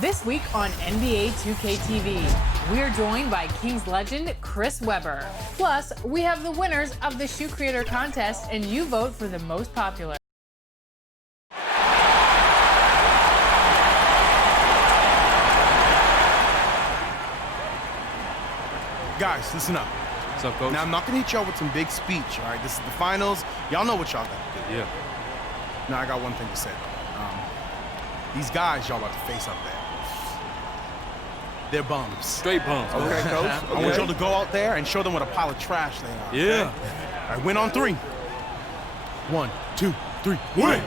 This week on NBA 2K TV, we're joined by Kings legend Chris Webber. Plus, we have the winners of the Shoe Creator Contest, and you vote for the most popular. Guys, listen up. What's up, Coach? Now, I'm not going to hit y'all with some big speech, all right? This is the finals. Y'all know what y'all got to do. Yeah. Now, I got one thing to say. These guys y'all about to face up there, they're bums. Straight bums. Okay, Coach? I want y'all to go out there and show them what a pile of trash they are. Yeah. Okay? All right, win on three. 1, 2, 3, win!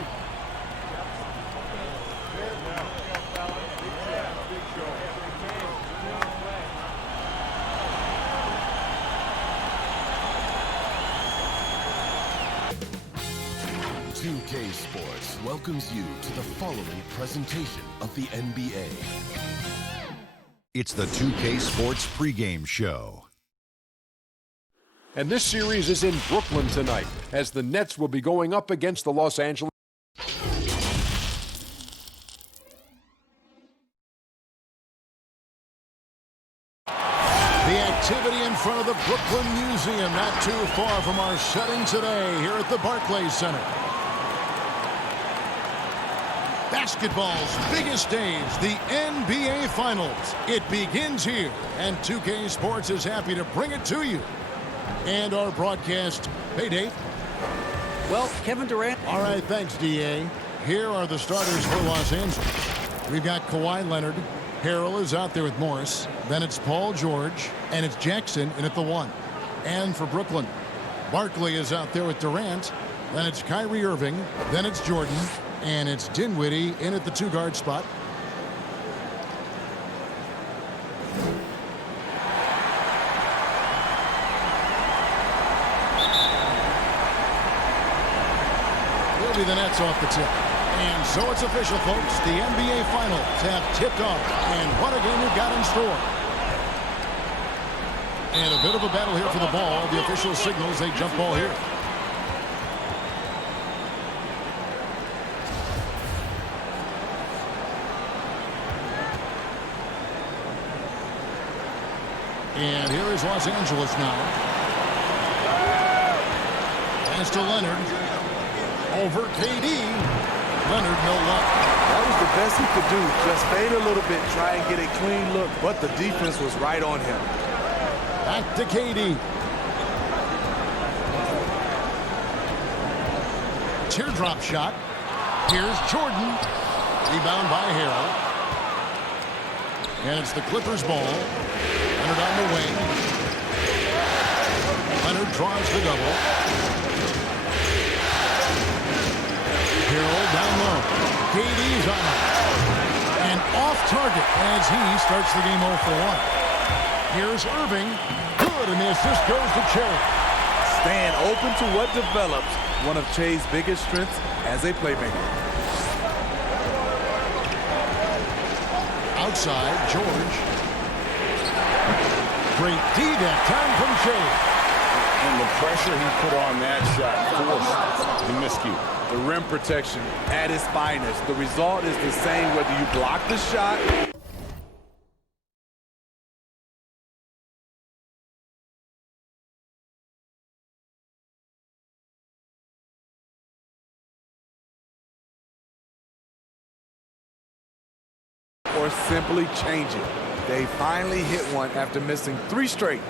2K Sports welcomes you to the following presentation of the NBA. It's the 2K Sports pregame show. And this series is in Brooklyn tonight, as the Nets will be going up against the Los Angeles. The activity in front of the Brooklyn Museum, not too far from our setting today here at the Barclays Center. Basketball's biggest days, the NBA Finals. It begins here, and 2K Sports is happy to bring it to you. And our broadcast. Hey, Dave. Well, Kevin Durant. All right, thanks, DA. Here are the starters for Los Angeles. We've got Kawhi Leonard. Harrell is out there with Morris. Then it's Paul George, and it's Jackson in at the 1. And for Brooklyn, Barkley is out there with Durant. Then it's Kyrie Irving. Then it's Jordan. And it's Dinwiddie in at the 2-guard spot. Will be the Nets off the tip. And so it's official, folks. The NBA Finals have tipped off. And what a game we've got in store. And a bit of a battle here for the ball. The official signals a jump ball here. And here is Los Angeles now. Pass to Leonard. Over KD. Leonard, no luck. That was the best he could do. Just fade a little bit, try and get a clean look, but the defense was right on him. Back to KD. Teardrop shot. Here's Jordan. Rebound by Harrell. And it's the Clippers' ball. Leonard on the wing. Leonard draws the double. Harrell down low. KD's on it. And off target as he starts the game 0 for 1. Here's Irving. Good, and the assist goes to Che. Staying open to what develops one of Che's biggest strengths as a playmaker. Outside, George. Great D that time from Che. And the pressure he put on that shot forced the miscue. The rim protection at its finest. The result is the same whether you block the shot or simply change it. They finally hit one after missing 3 straight.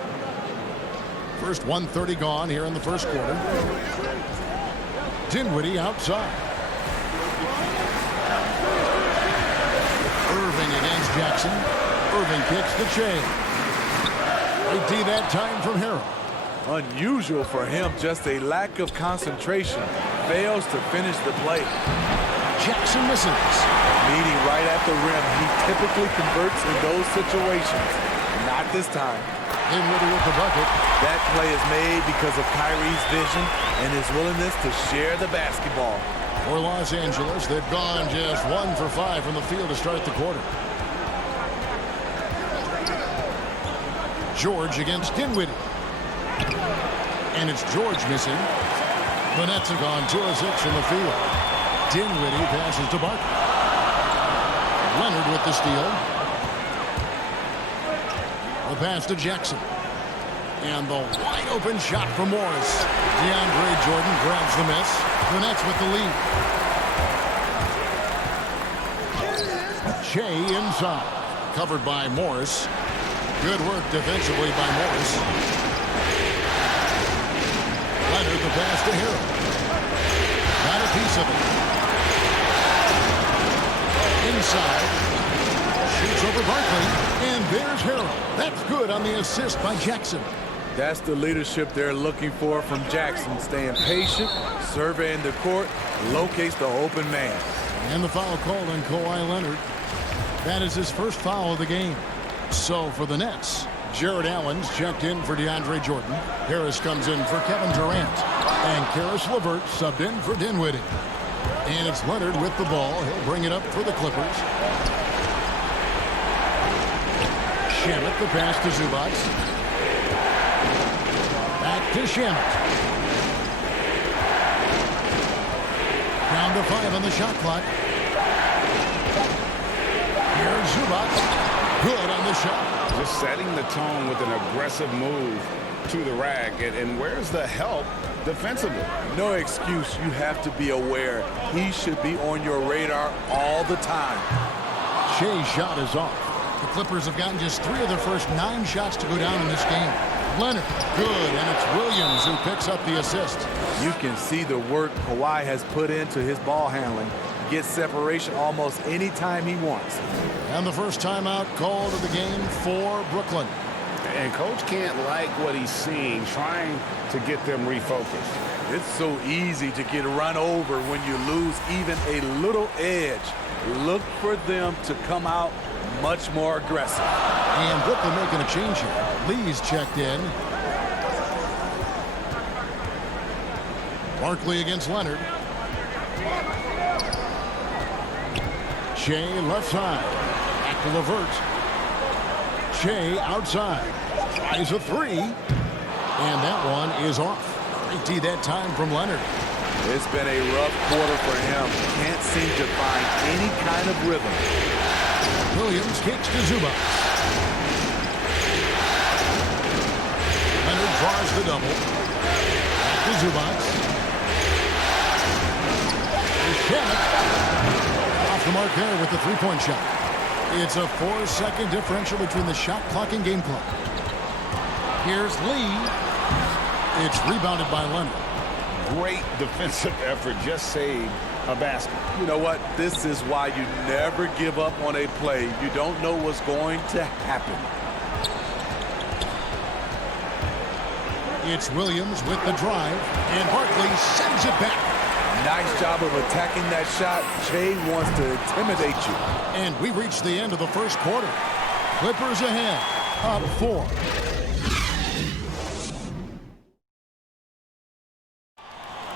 First 1:30 gone here in the first quarter. Dinwiddie outside. Irving against Jackson. Irving kicks to Che. Great D that time from Harrell. Unusual for him, just a lack of concentration. Fails to finish the play. Jackson misses. Meeting right at the rim, he typically converts in those situations. Not this time. Dinwiddie with the bucket. That play is made because of Kyrie's vision and his willingness to share the basketball. For Los Angeles, they've gone just 1 for 5 from the field to start the quarter. George against Dinwiddie. And it's George missing. The Nets have gone 2 of 6 from the field. Dinwiddie passes to Barkley. Leonard with the steal. The pass to Jackson. And the wide open shot from Morris. DeAndre Jordan grabs the miss. The Nets with the lead. Shea inside. Covered by Morris. Good work defensively by Morris. Leonard the pass to Harrell. Got a piece of it. Inside. Shoots over Barkley. And there's Harrell. That's good on the assist by Jackson. That's the leadership they're looking for from Jackson. Staying patient, surveying the court, locates the open man. And the foul called on Kawhi Leonard. That is his first foul of the game. So for the Nets, Jared Allen's checked in for DeAndre Jordan. Harris comes in for Kevin Durant. And Karis LeVert subbed in for Dinwiddie. And it's Leonard with the ball. He'll bring it up for the Clippers. Shamet the pass to Zubac. Back to Shamet. Down to 5 on the shot clock. Here's Zubac. Good on the shot. Just setting the tone with an aggressive move to the rack. And where's the help defensively? No excuse. You have to be aware. He should be on your radar all the time. Shea's shot is off. The Clippers have gotten just 3 of their first 9 shots to go down in this game. Leonard, good, and it's Williams who picks up the assist. You can see the work Kawhi has put into his ball handling. Gets separation almost any time he wants. And the first timeout called of the game for Brooklyn. And coach can't like what he's seeing, trying to get them refocused. It's so easy to get run over when you lose even a little edge. Look for them to come out much more aggressive. And Brooklyn making a change here. Lee's checked in. Barkley against Leonard. Shea left side. Back to LeVert. Shea outside. Tries a 3. And that one is off. Great that time from Leonard. It's been a rough quarter for him. Can't seem to find any kind of rhythm. Williams kicks to Zubac. Leonard draws the double. Back to Zubac. Shamet. Off the mark there with the 3-point shot. It's a 4-second differential between the shot clock and game clock. Here's Lee. It's rebounded by Leonard. Great defensive effort, just saved a basket. You know what? This is why you never give up on a play. You don't know what's going to happen. It's Williams with the drive, and Barkley sends it back. Nice job of attacking that shot. Shea wants to intimidate you. And we reach the end of the first quarter. Clippers ahead, up 4.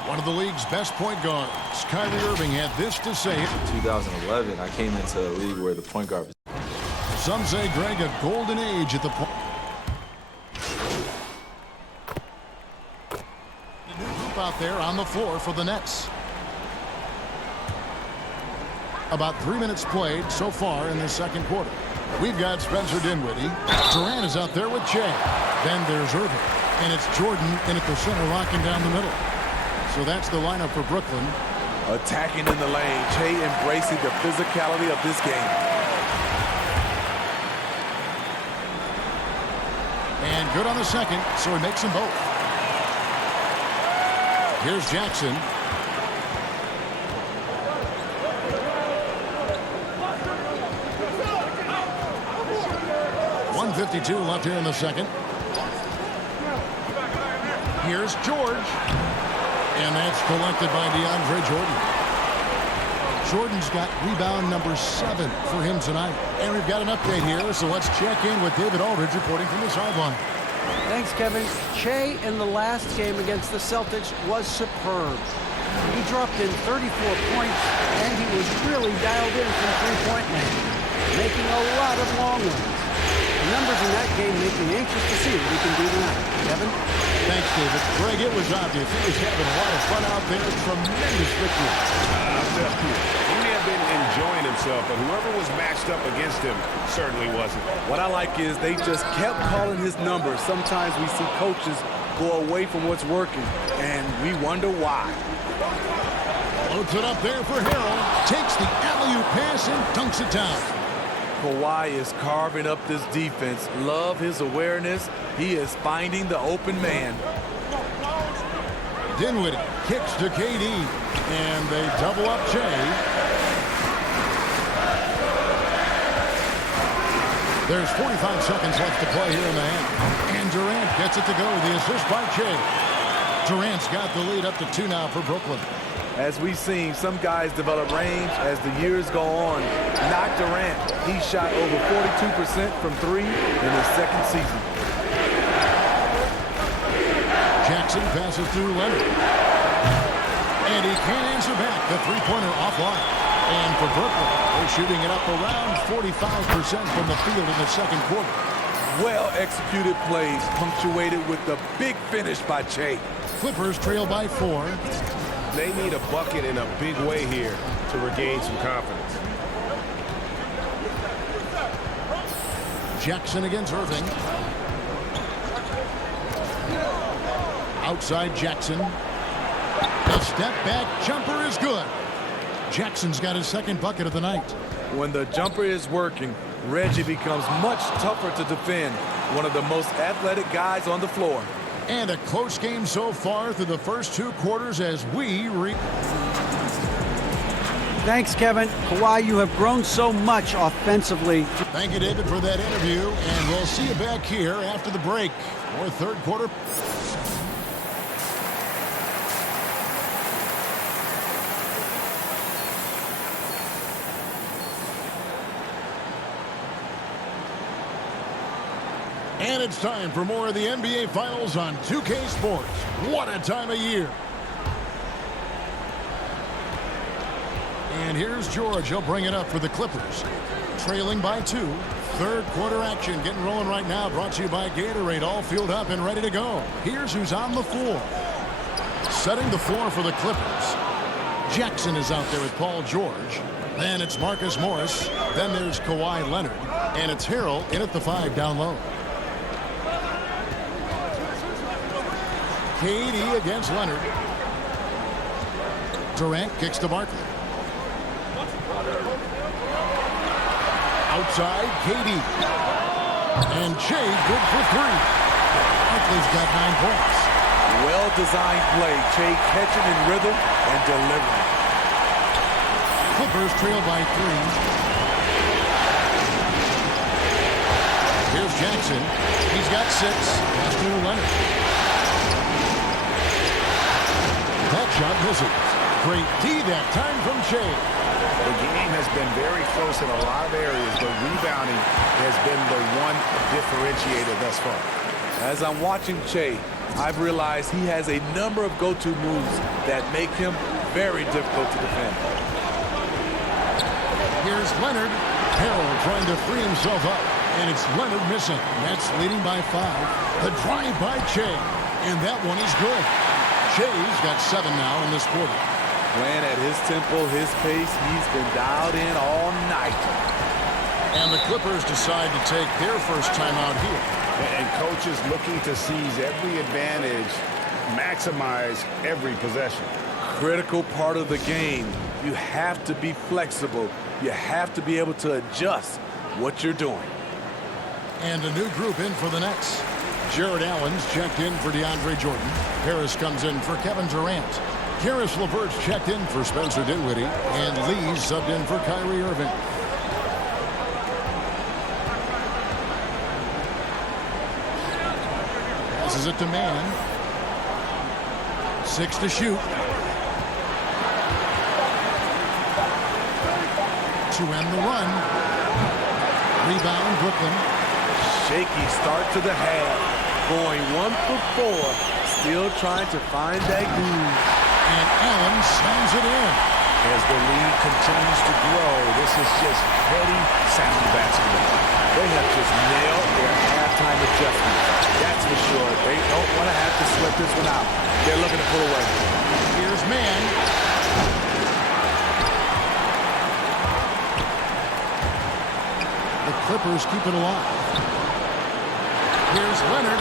One of the league's best point guards, Kyrie Irving, had this to say. In 2011, I came into a league where the point guard was. Some say Greg a golden age at the point. The new group out there on the floor for the Nets. About 3 minutes played so far in the second quarter. We've got Spencer Dinwiddie. Durant is out there with Shea. Then there's Irving. And it's Jordan in at the center, locking down the middle. So that's the lineup for Brooklyn. Attacking in the lane. Shea embracing the physicality of this game. And good on the second, so he makes them both. Here's Jackson. .152 left here in the second. Here's George. And that's collected by DeAndre Jordan. Jordan's got rebound number 7 for him tonight. And we've got an update here, so let's check in with David Aldridge reporting from the sideline. Thanks, Kevin. Shea in the last game against the Celtics was superb. He dropped in 34 points, and he was really dialed in from three-point land, making a lot of long ones. The numbers in that game make me anxious to see what he can do tonight. Kevin? Thanks, David. Greg, it was obvious. He was having a lot of fun out there. Tremendous victory. He may have been in enjoying himself, but whoever was matched up against him certainly wasn't. What I like is they just kept calling his number. Sometimes we see coaches go away from what's working, and we wonder why. Loads it up there for Harrell. Takes the alley-oop pass and dunks it down. Kawhi is carving up this defense. Love his awareness. He is finding the open man. Dinwiddie kicks to KD, and they double up Jay. There's 45 seconds left to play here in the half. And Durant gets it to go. The assist by Jay. Durant's got the lead up to 2 now for Brooklyn. As we've seen, some guys develop range as the years go on. Not Durant. He shot over 42% from 3 in his second season. Jackson passes through Leonard. And he can't answer back. The three-pointer offline. And for Brooklyn, they're shooting it up around 45% from the field in the second quarter. Well-executed plays punctuated with the big finish by Che. Clippers trail by 4. They need a bucket in a big way here to regain some confidence. Jackson against Irving. Outside Jackson. The step back jumper is good. Jackson's got his second bucket of the night. When the jumper is working, Reggie becomes much tougher to defend. One of the most athletic guys on the floor. And a close game so far through the first 2 quarters as we Thanks, Kevin. Kawhi, you have grown so much offensively. Thank you, David, for that interview. And we'll see you back here after the break for third quarter. And it's time for more of the NBA Finals on 2K Sports. What a time of year. And here's George. He'll bring it up for the Clippers. Trailing by 2. Third quarter action getting rolling right now. Brought to you by Gatorade. All fueled up and ready to go. Here's who's on the floor. Setting the floor for the Clippers. Jackson is out there with Paul George. Then it's Marcus Morris. Then there's Kawhi Leonard. And it's Harrell in at the 5 down low. KD against Leonard. Durant kicks to Barkley. Outside, KD. And Shea good for 3. Barkley's got 9 points. Well-designed play. Shea catching in rhythm and delivering. Clippers trail by 3. Here's Jackson. He's got 6. Pass to Leonard. That shot misses. Great D that time from Shea. The game has been very close in a lot of areas, but rebounding has been the one differentiator thus far. As I'm watching Shea, I've realized he has a number of go-to moves that make him very difficult to defend. Here's Leonard. Harrell trying to free himself up. And it's Leonard missing. Nets leading by 5. The drive by Shea. And that one is good. Shea's got 7 now in this quarter. Playing at his tempo, his pace, he's been dialed in all night. And the Clippers decide to take their first time out here. And coaches looking to seize every advantage, maximize every possession. Critical part of the game. You have to be flexible. You have to be able to adjust what you're doing. And a new group in for the Nets. Jared Allen's checked in for DeAndre Jordan. Harris comes in for Kevin Durant. Karis LeVert's checked in for Spencer Dinwiddie. And Lee's subbed in for Kyrie Irving. Passes it to Mann. 6 to shoot. To end the run. Rebound, Brooklyn. Shaky start to the half. Going 1 for 4. Still trying to find that groove. And Allen slams it in. As the lead continues to grow, this is just heady, sound basketball. They have just nailed their halftime adjustment. That's for sure. They don't want to have to slip this one out. They're looking to pull away. Here's Mann. The Clippers keep it alive. Here's Leonard.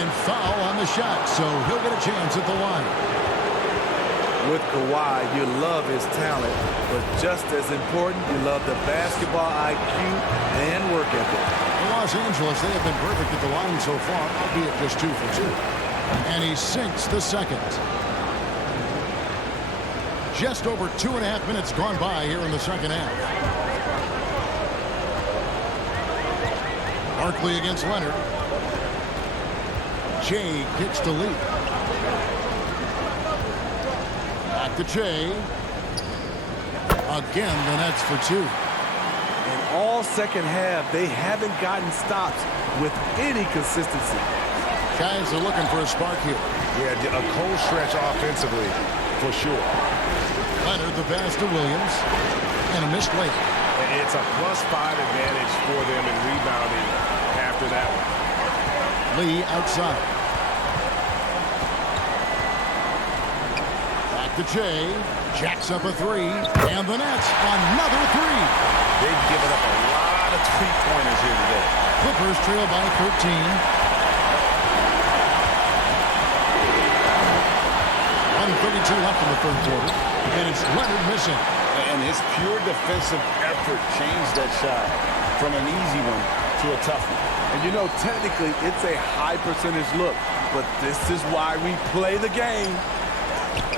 And foul on the shot, so he'll get a chance at the line. With Kawhi, you love his talent, but just as important, you love the basketball IQ and work ethic. In Los Angeles, they have been perfect at the line so far, albeit just 2 for 2. And he sinks the second. Just over 2.5 minutes gone by here in the second half. Barkley against Leonard. Jay gets the lead. Back to Jay. Again, the Nets for 2. In all second half, they haven't gotten stops with any consistency. Guys are looking for a spark here. Yeah, a cold stretch offensively, for sure. Leonard, the pass to Williams. And a missed layup. It's a +5 advantage for them in rebounding after that one. Lee outside. Back to Jay. Jacks up a 3. And the Nets, another 3. They've given up a lot of three-pointers here today. Clippers trail by 13. 1:32 left in the third quarter. And it's Leonard missing. And his pure defensive effort changed that shot from an easy one to a tough one. And you know, technically, it's a high percentage look, but this is why we play the game.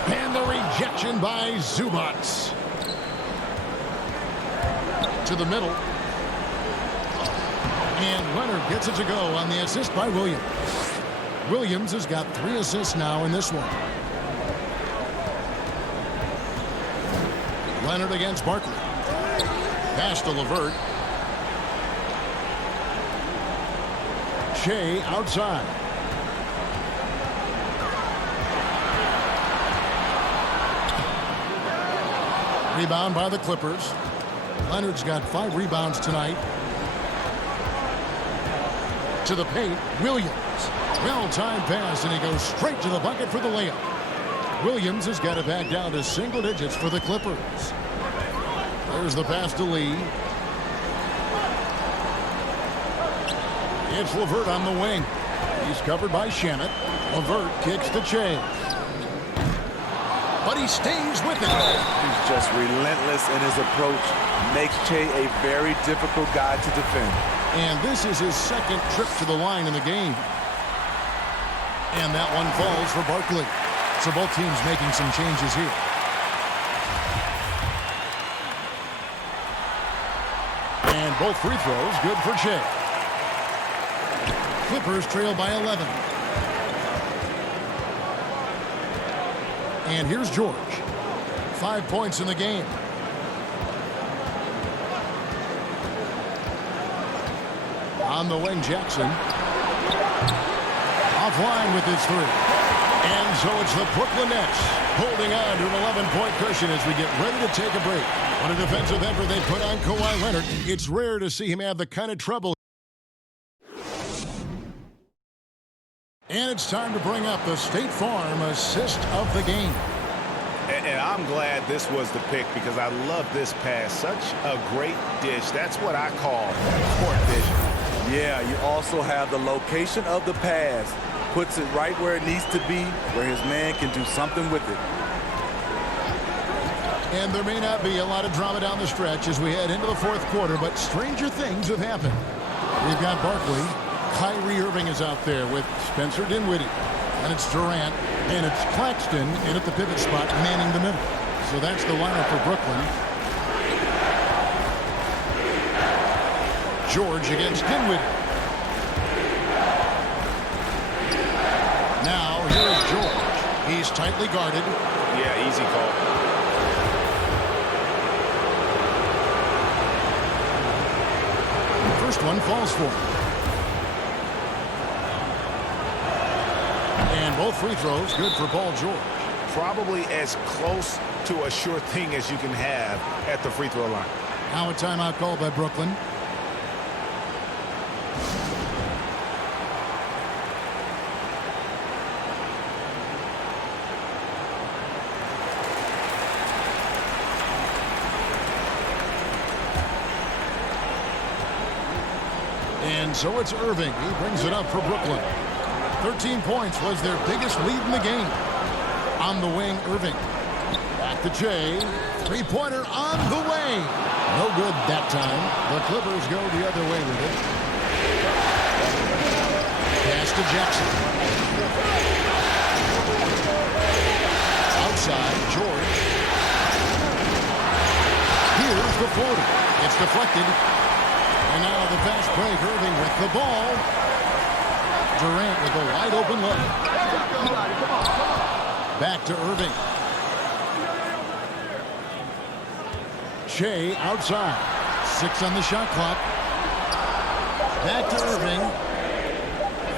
And the rejection by Zubac. To the middle. And Leonard gets it to go on the assist by Williams. Williams has got 3 assists now in this one. Leonard against Barkley. Pass to LeVert. Shea outside. Rebound by the Clippers. Leonard's got 5 rebounds tonight. To the paint, Williams. Well-timed pass, and he goes straight to the bucket for the layup. Williams has got it back down to single digits for the Clippers. There's the pass to Lee. It's LeVert on the wing. He's covered by Shamet. LeVert kicks the chase. But he stays with it. He's just relentless in his approach. Makes Che a very difficult guy to defend. And this is his second trip to the line in the game. And that one falls for Barkley. So both teams making some changes here. And both free throws good for Che. Clippers trail by 11. And here's George. 5 points in the game. On the wing, Jackson. Offline with his 3. And so it's the Brooklyn Nets holding on to an 11-point cushion as we get ready to take a break. What a defensive effort they put on Kawhi Leonard. It's rare to see him have the kind of trouble. And it's time to bring up the State Farm assist of the game. And I'm glad this was the pick because I love this pass. Such a great dish. That's what I call court vision. Yeah, you also have the location of the pass. Puts it right where it needs to be, where his man can do something with it. And there may not be a lot of drama down the stretch as we head into the fourth quarter, but stranger things have happened. We've got Barkley. Kyrie Irving is out there with Spencer Dinwiddie. And it's Durant. And it's Claxton in at the pivot spot, manning the middle. So that's the lineup for Brooklyn. George against Dinwiddie. Now, here's George. He's tightly guarded. Yeah, easy call. The first one falls for him. And both free throws good for Paul George. Probably as close to a sure thing as you can have at the free throw line. Now a timeout called by Brooklyn. And so it's Irving. He brings it up for Brooklyn. 13 points was their biggest lead in the game. On the wing, Irving. Back to Jay. Three-pointer on the way. No good that time. The Clippers go the other way with it. Pass to Jackson. Outside, George. Here's the floater. It's deflected. And now the fast break. Irving with the ball. Durant with a wide open look. Back to Irving. Shea outside. 6 on the shot clock. Back to Irving.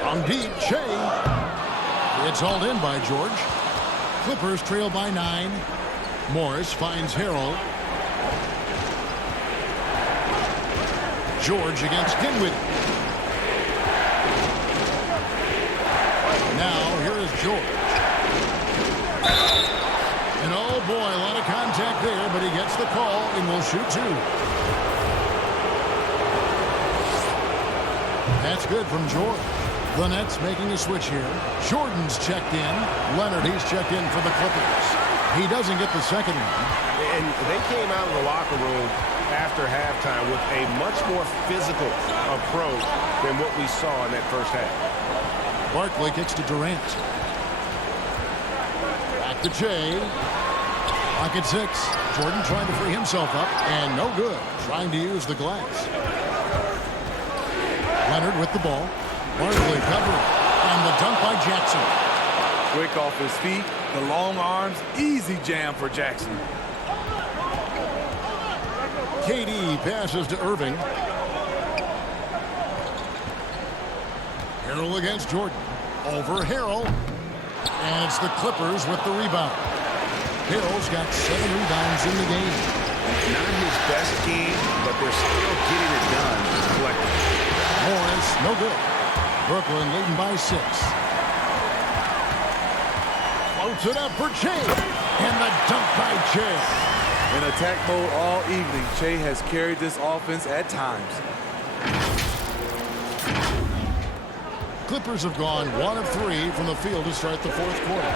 From deep, Shea. It's hauled in by George. Clippers trail by 9. Morris finds Harrell. George against Dinwiddie. Now here is George. And oh boy, a lot of contact there, but he gets the call and will shoot 2. That's good from George. The Nets making a switch here. Jordan's checked in. Leonard, he's checked in for the Clippers. He doesn't get the second one. And they came out of the locker room after halftime with a much more physical approach than what we saw in that first half. Barkley kicks to Durant. Back to Jay. Clock at 6. Jordan trying to free himself up, and no good. Trying to use the glass. Leonard with the ball. Barkley covering. And the dunk by Jackson. Quick off his feet. The long arms. Easy jam for Jackson. KD passes to Irving. Harrell against Jordan. Over Harrell. And it's the Clippers with the rebound. Harrell's got 7 rebounds in the game. Not his best game, but they're still getting it done collectively. Morris, no good. Brooklyn leading by 6. Floats it up for Che. And the dunk by Che. In attack mode all evening, Che has carried this offense at times. Clippers have gone 1 of 3 from the field to start the 4th quarter.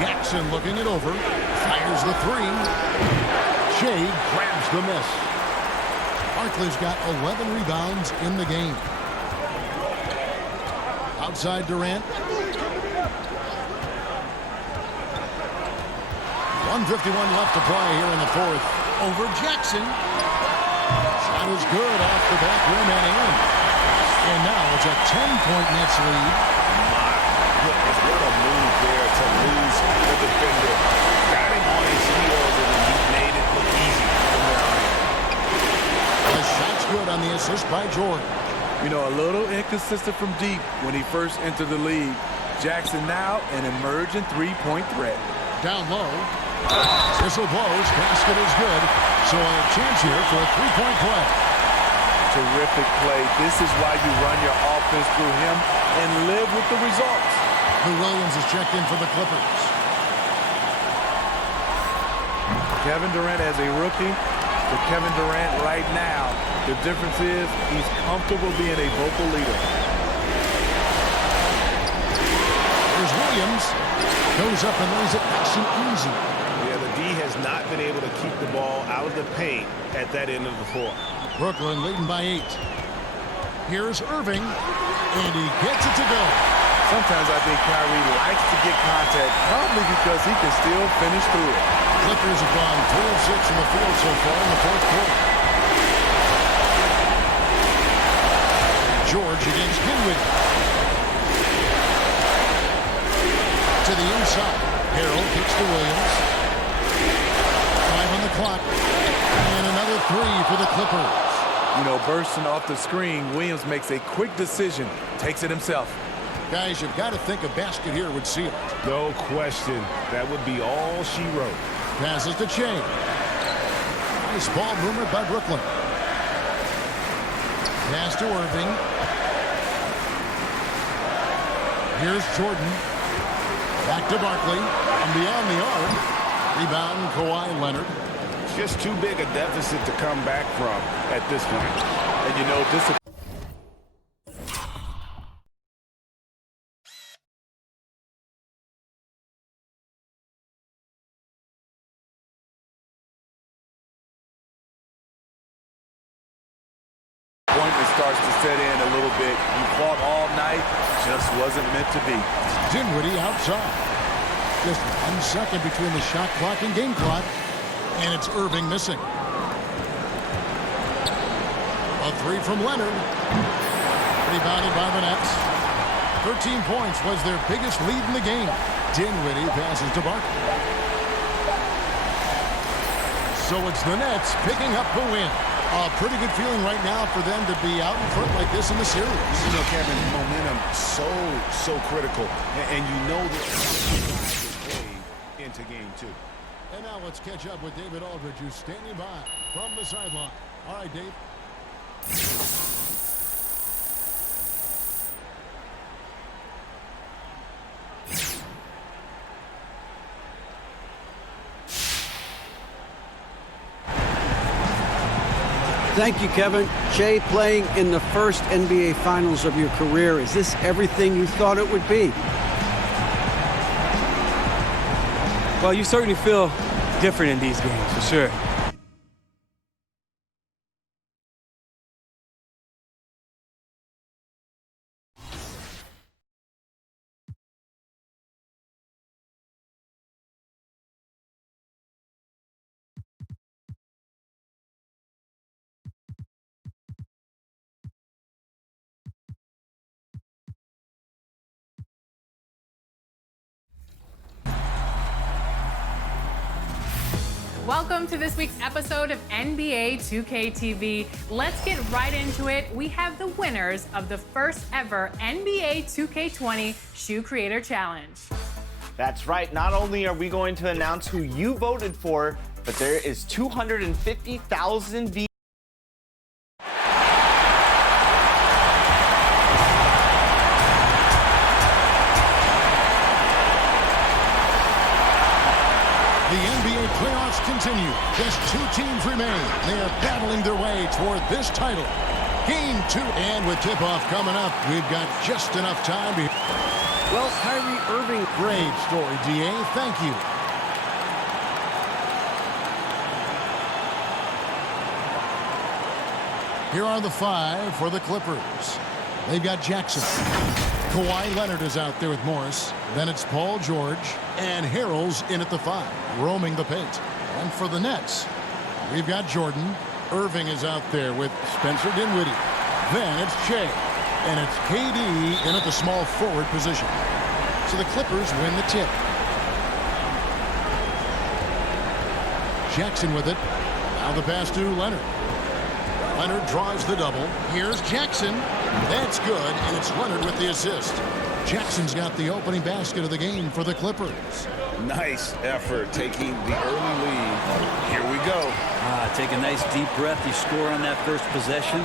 Jackson looking it over. Fires the 3. Che grabs the miss. Barkley's got 11 rebounds in the game. Outside Durant. 1:51 left to play here in the 4th. Over Jackson. Shot is good off the back rim and in. And now it's a 10-point Nets lead. My goodness, what a move there to lose the defender. Got him on his heels and he made it look easy from there on. The shot's good on the assist by Jordan. You know, a little inconsistent from deep when he first entered the league. Jackson now an emerging 3-point threat. Down low. Whistle blows. Basket is good. So a chance here for a 3-point play. Terrific play. This is why you run your offense through him and live with the results. Lou Williams is checked in for the Clippers. Kevin Durant as a rookie to Kevin Durant right now. The difference is he's comfortable being a vocal leader. There's Williams. Goes up and lays it nice and easy. Yeah, the D has not been able to keep the ball out of the paint at that end of the floor. Brooklyn leading by 8. Here's Irving. And he gets it to go. Sometimes I think Kyrie likes to get contact, probably because he can still finish through it. Clippers have gone 3 of 6 from the field so far in the 4th quarter. George against Dinwiddie. To the inside. Harrell kicks to Williams. 5 on the clock. And another 3 for the Clippers. You know, bursting off the screen, Williams makes a quick decision, takes it himself. Guys, you've got to think a basket here would seal it. No question. That would be all she wrote. Passes to Che. Nice ball movement by Brooklyn. Pass to Irving. Here's Jordan. Back to Barkley. And beyond the arc. Rebound, Kawhi Leonard. Just too big a deficit to come back from at this point. And you know, this appointment starts to set in a little bit. You fought all night, just wasn't meant to be. Dinwiddie outside. Just 1 second between the shot clock and game clock. And it's Irving missing. A three from Leonard. Rebounded by the Nets. 13 points was their biggest lead in the game. Dinwiddie passes to Barkley. So it's the Nets picking up the win. A pretty good feeling right now for them to be out in front like this in the series. You know, Kevin, momentum so critical. And you know that into game 2. And now let's catch up with David Aldridge, who's standing by from the sideline. All right, Dave. Thank you, Kevin. Jay, playing in the first NBA Finals of your career, is this everything you thought it would be? Well, you certainly feel different in these games, for sure. Welcome to this week's episode of NBA 2K TV. Let's get right into it. We have the winners of the first ever NBA 2K20 Shoe Creator Challenge. That's right. Not only are we going to announce who you voted for, but there is 250,000 Playoffs continue. Just 2 teams remain. They are battling their way toward this title. Game 2. And with tip-off coming up, we've got just enough time to... Well, Kyrie Irving... Great story, D.A. Thank you. Here are the 5 for the Clippers. They've got Jackson. Kawhi Leonard is out there with Morris. Then it's Paul George. And Harrell's in at the 5, roaming the paint. And for the Nets, we've got Jordan. Irving is out there with Spencer Dinwiddie. Then it's Shea. And it's KD in at the small forward position. So the Clippers win the tip. Jackson with it. Now the pass to Leonard. Leonard draws the double. Here's Jackson. That's good, and it's Leonard with the assist. Jackson's got the opening basket of the game for the Clippers. Nice effort taking the early lead. Here we go. Take a nice deep breath. You score on that first possession.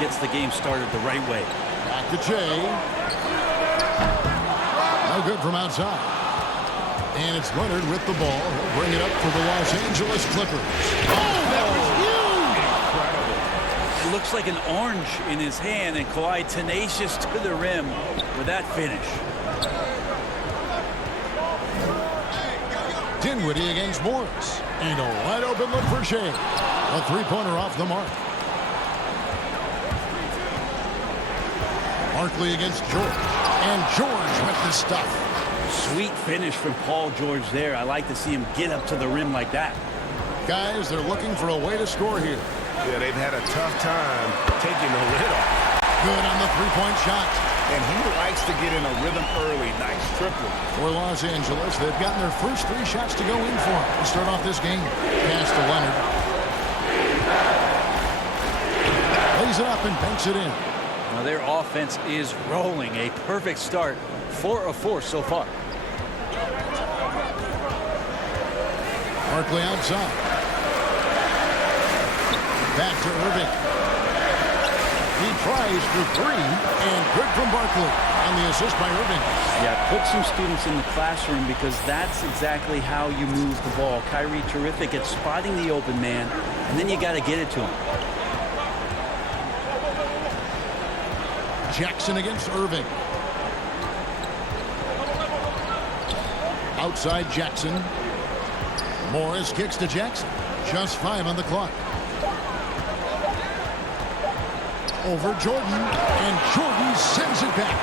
Gets the game started the right way. Back to Jay. No good from outside. And it's Leonard with the ball. He'll bring it up for the Los Angeles Clippers. Oh, that was huge! It looks like an orange in his hand, and Kawhi tenacious to the rim with that finish. Dinwiddie against Morris. And a wide open look for Shea. A three-pointer off the mark. Barkley against George. And George with the stuff. Sweet finish from Paul George there. I like to see him get up to the rim like that. Guys, they're looking for a way to score here. Yeah, they've had a tough time taking the lid off. Good on the three-point shot. And he likes to get in a rhythm early. Nice triple. For Los Angeles, they've gotten their first 3 shots to go in for them to start off this game. Pass to Leonard. Lays it up and banks it in. Now their offense is rolling. A perfect start. 4 of 4 so far. Barkley outside. Back to Irving. He tries for three, and good from Barkley on the assist by Irving. Yeah, put some students in the classroom because that's exactly how you move the ball. Kyrie terrific at spotting the open man, and then you got to get it to him. Jackson against Irving. Outside Jackson. Morris kicks to Jackson. Just 5 on the clock. Over Jordan, and Jordan sends it back.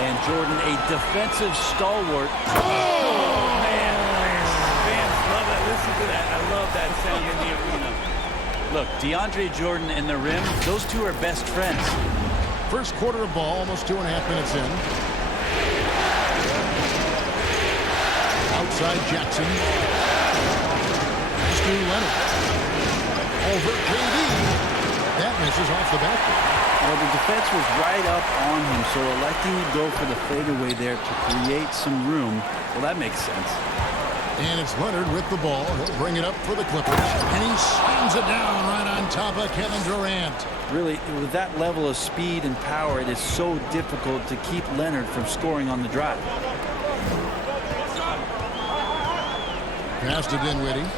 And Jordan, a defensive stalwart. Oh, man. Fans love that. Listen to that. I love that sound in the arena. Look, DeAndre Jordan and the rim, those two are best friends. First quarter of ball, almost 2.5 minutes in. Outside Jackson. Stu Leonard. Over KD. That misses off the backboard. Well, the defense was right up on him, so electing to go for the fadeaway there to create some room, well, that makes sense. And it's Leonard with the ball. He'll bring it up for the Clippers. And he slams it down right on top of Kevin Durant. Really, with that level of speed and power, it is so difficult to keep Leonard from scoring on the drive. Pass to Dinwiddie.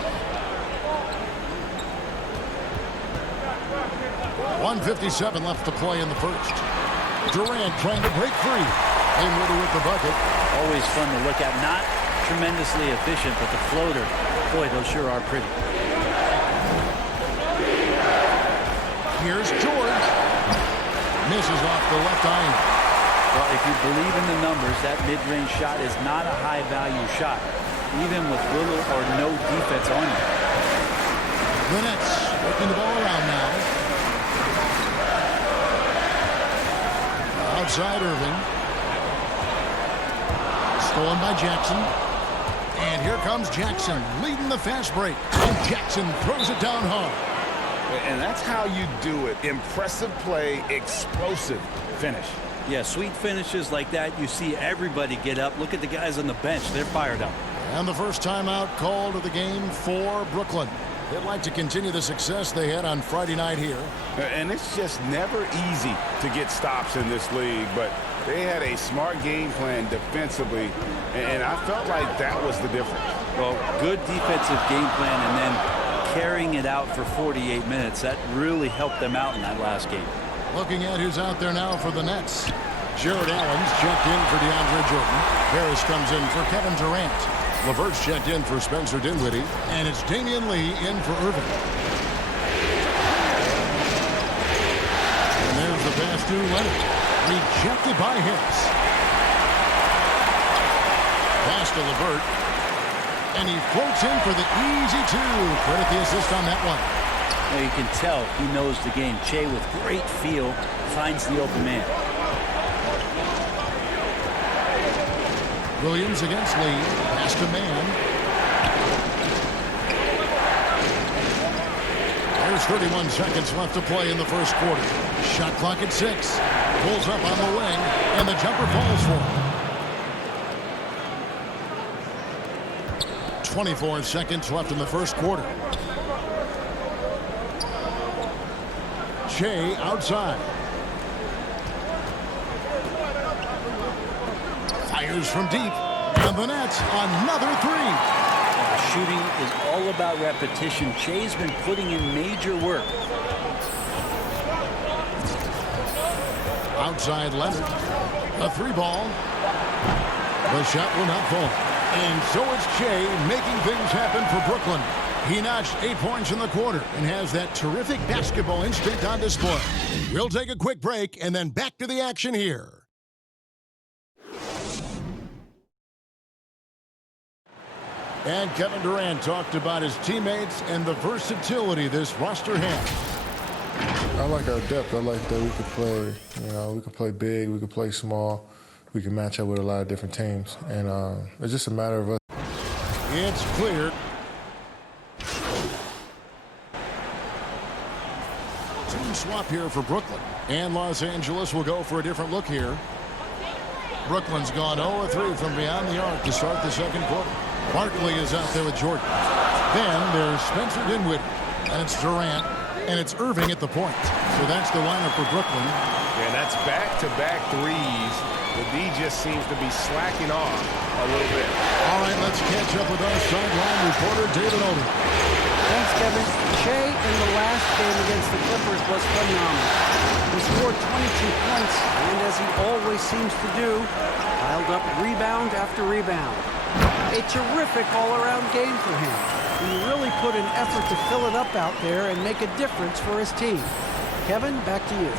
1:57 left to play in the first. Durant trying to break free. Dinwiddie with the bucket. Always fun to look at. Not tremendously efficient, but the floater, boy, those sure are pretty. Here's George. Misses off the left iron. Well, if you believe in the numbers, that mid-range shot is not a high-value shot, even with little or no defense on you. The Nets working the ball around now. Outside Irving. Stolen by Jackson. And here comes Jackson leading the fast break. And Jackson throws it down hard. And that's how you do it. Impressive play, explosive finish. Yeah, sweet finishes like that, you see everybody get up. Look at the guys on the bench. They're fired up. And the first timeout called of the game for Brooklyn. They'd like to continue the success they had on Friday night here. And it's just never easy to get stops in this league, but they had a smart game plan defensively, and I felt like that was the difference. Well, good defensive game plan and then carrying it out for 48 minutes. That really helped them out in that last game. Looking at who's out there now for the Nets. Jared Allen's checked in for DeAndre Jordan. Harris comes in for Kevin Durant. LeVert's checked in for Spencer Dinwiddie. And it's Damian Lee in for Irving. And there's the pass to Leonard. Rejected by Harris. Pass to LeVert. And he floats in for the easy two. Credit the assist on that one. Well, you can tell he knows the game. Che with great feel finds the open man. Williams against Lee. Pass to man. There's 31 seconds left to play in the first quarter. Shot clock at 6. Pulls up on the wing, and the jumper falls for him. 24 seconds left in the first quarter. Che outside. Fires from deep. And the Nets, another three. Shooting is all about repetition. Che's been putting in major work. Outside Leonard. A three ball. The shot will not fall. And so it's Che making things happen for Brooklyn. He notched 8 points in the quarter and has that terrific basketball instinct on display. We'll take a quick break and then back to the action here. And Kevin Durant talked about his teammates and the versatility this roster has. I like our depth. I like that we can play, we can play big, we can play small, we can match up with a lot of different teams. And it's just a matter of us. It's cleared. Team swap here for Brooklyn. And Los Angeles will go for a different look here. Brooklyn's gone 0-3 from beyond the arc to start the second quarter. Barkley is out there with Jordan. Then there's Spencer Dinwiddie. And it's Durant. And it's Irving at the point. So So that's the lineup for Brooklyn. And that's back-to-back threes. The D just seems to be slacking off a little bit. All right, let's catch up with our sideline reporter, David Odom. Thanks, Kevin. Shea in the last game against the Clippers was phenomenal. He scored 22 points, and as he always seems to do, piled up rebound after rebound. A terrific all-around game for him. He really put an effort to fill it up out there and make a difference for his team. Kevin, back to you.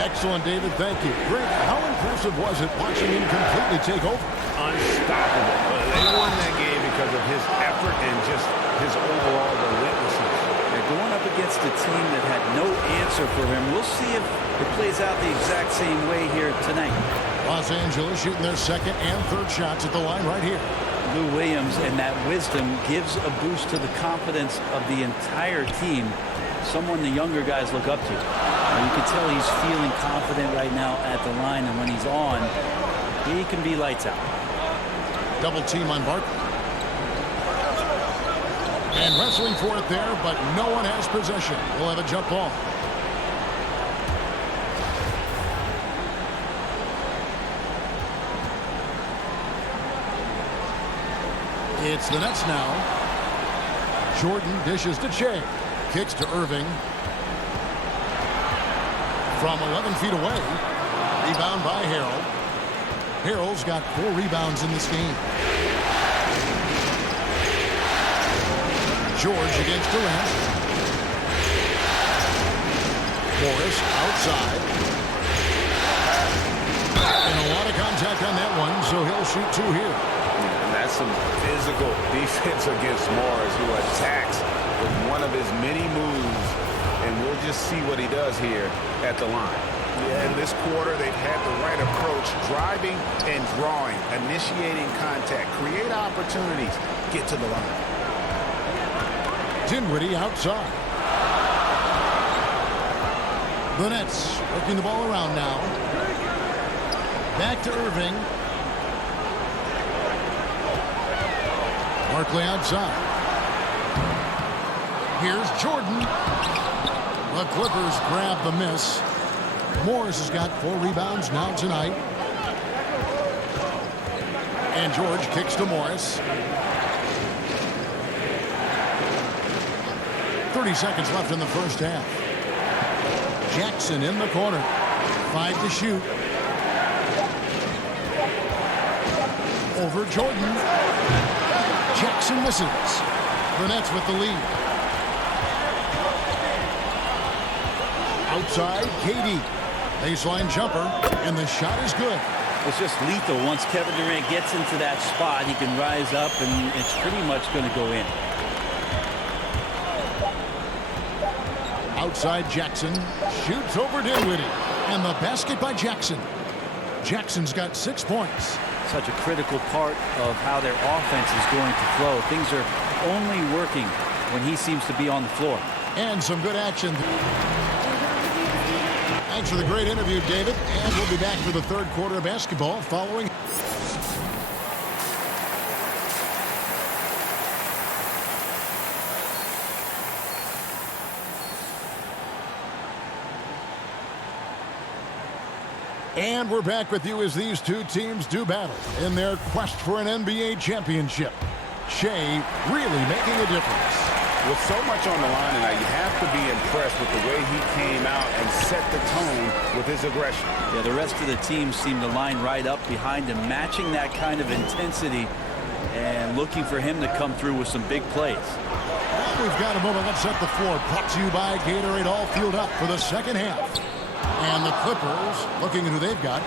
Excellent, David. Thank you. Greg, how impressive was it watching him completely take over? Unstoppable. They won that game because of his effort and just his overall relentlessness. And going up against a team that had no answer for him, we'll see if it plays out the exact same way here tonight. Los Angeles shooting their second and third shots at the line right here. Lou Williams and that wisdom gives a boost to the confidence of the entire team. Someone the younger guys look up to. You can tell he's feeling confident right now at the line, and when he's on, he can be lights out. Double team on Barkley. And wrestling for it there, but no one has possession. We'll have a jump ball. It's the Nets now. Jordan dishes to Shea. Kicks to Irving. From 11 feet away. Rebound by Harrell. Harrell's got 4 rebounds in this game. George against Durant. Morris outside. And a lot of contact on that one, so he'll shoot 2 here. And that's some physical defense against Morris, who attacks with one of his many moves. And we'll just see what he does here at the line. Yeah, in this quarter, they've had the right approach, driving and drawing, initiating contact, create opportunities, get to the line. Dinwiddie outside. The Nets working the ball around now. Back to Irving. Barkley outside. Here's Jordan. The Clippers grab the miss. Morris has got 4 rebounds now tonight. And George kicks to Morris. 30 seconds left in the first half. Jackson in the corner. 5 to shoot. Over Jordan. Jackson misses. The Nets with the lead. Outside, KD. Baseline jumper, and the shot is good. It's just lethal. Once Kevin Durant gets into that spot, he can rise up, and it's pretty much going to go in. Outside Jackson, shoots over Dinwiddie, and the basket by Jackson. Jackson's got 6 points. Such a critical part of how their offense is going to flow. Things are only working when he seems to be on the floor. And some good action. Thanks for the great interview, David. And we'll be back for the third quarter of basketball following. And we're back with you as these two teams do battle in their quest for an NBA championship. Shea really making a difference. With so much on the line tonight, you have to be impressed with the way he came out and set the tone with his aggression. Yeah, the rest of the team seem to line right up behind him, matching that kind of intensity and looking for him to come through with some big plays. Well, we've got a moment. Let's set the floor. Brought to you by Gatorade, all fueled up for the second half. And the Clippers, looking at who they've got.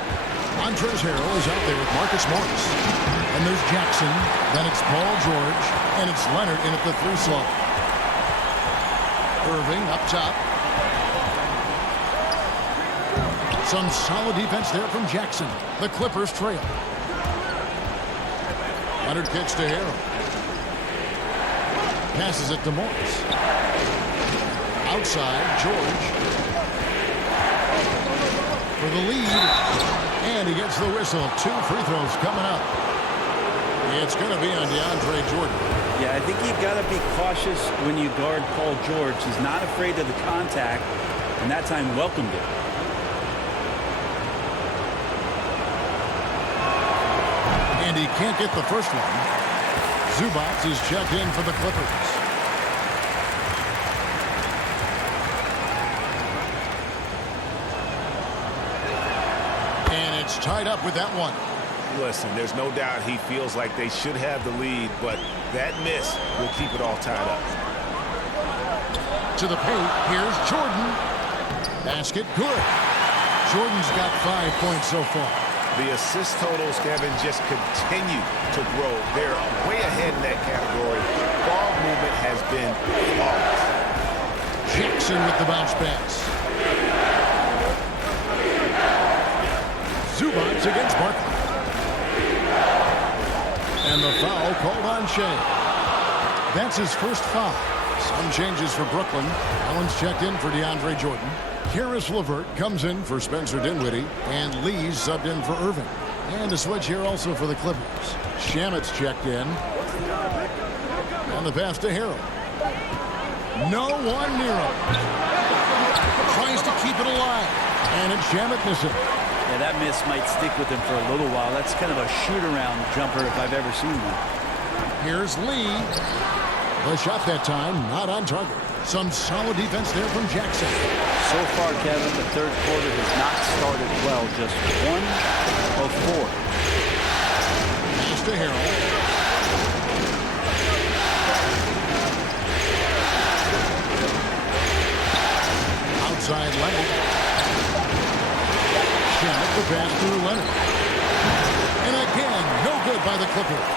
Montrezl Harrell is out there with Marcus Morris. And there's Jackson. Then it's Paul George. And it's Leonard in at the 3 slot. Irving up top. Some solid defense there from Jackson. The Clippers trail. Leonard kicks to Harrell. Passes it to Morris. Outside, George. For the lead. And he gets the whistle. 2 free throws coming up. It's going to be on DeAndre Jordan. Yeah, I think you got to be cautious when you guard Paul George. He's not afraid of the contact, and that time welcomed it. And he can't get the first one. Zubac is checked in for the Clippers. And it's tied up with that one. Listen, there's no doubt he feels like they should have the lead, but that miss will keep it all tied up. To the paint, here's Jordan. Basket good. Jordan's got 5 points so far. The assist totals, Kevin, just continue to grow. They're way ahead in that category. Ball movement has been flawless. Jackson with the bounce pass. Zubac against Barkley. And the foul called on Shea. That's his first foul. Some changes for Brooklyn. Allen's checked in for DeAndre Jordan. Karis LeVert comes in for Spencer Dinwiddie. And Lee's subbed in for Irving. And a switch here also for the Clippers. Shamet's checked in. And the pass to Harrell. No one near him. Tries to keep it alive. And it's Shamet missing. Yeah, that miss might stick with him for a little while. That's kind of a shoot-around jumper if I've ever seen one. Here's Lee. The shot that time, not on target. Some solid defense there from Jackson. So far, Kevin, the third quarter has not started well. Just 1 of 4. Pass to Harrell. Outside Leonard. Shamet the pass through Leonard. And again, no good by the Clippers.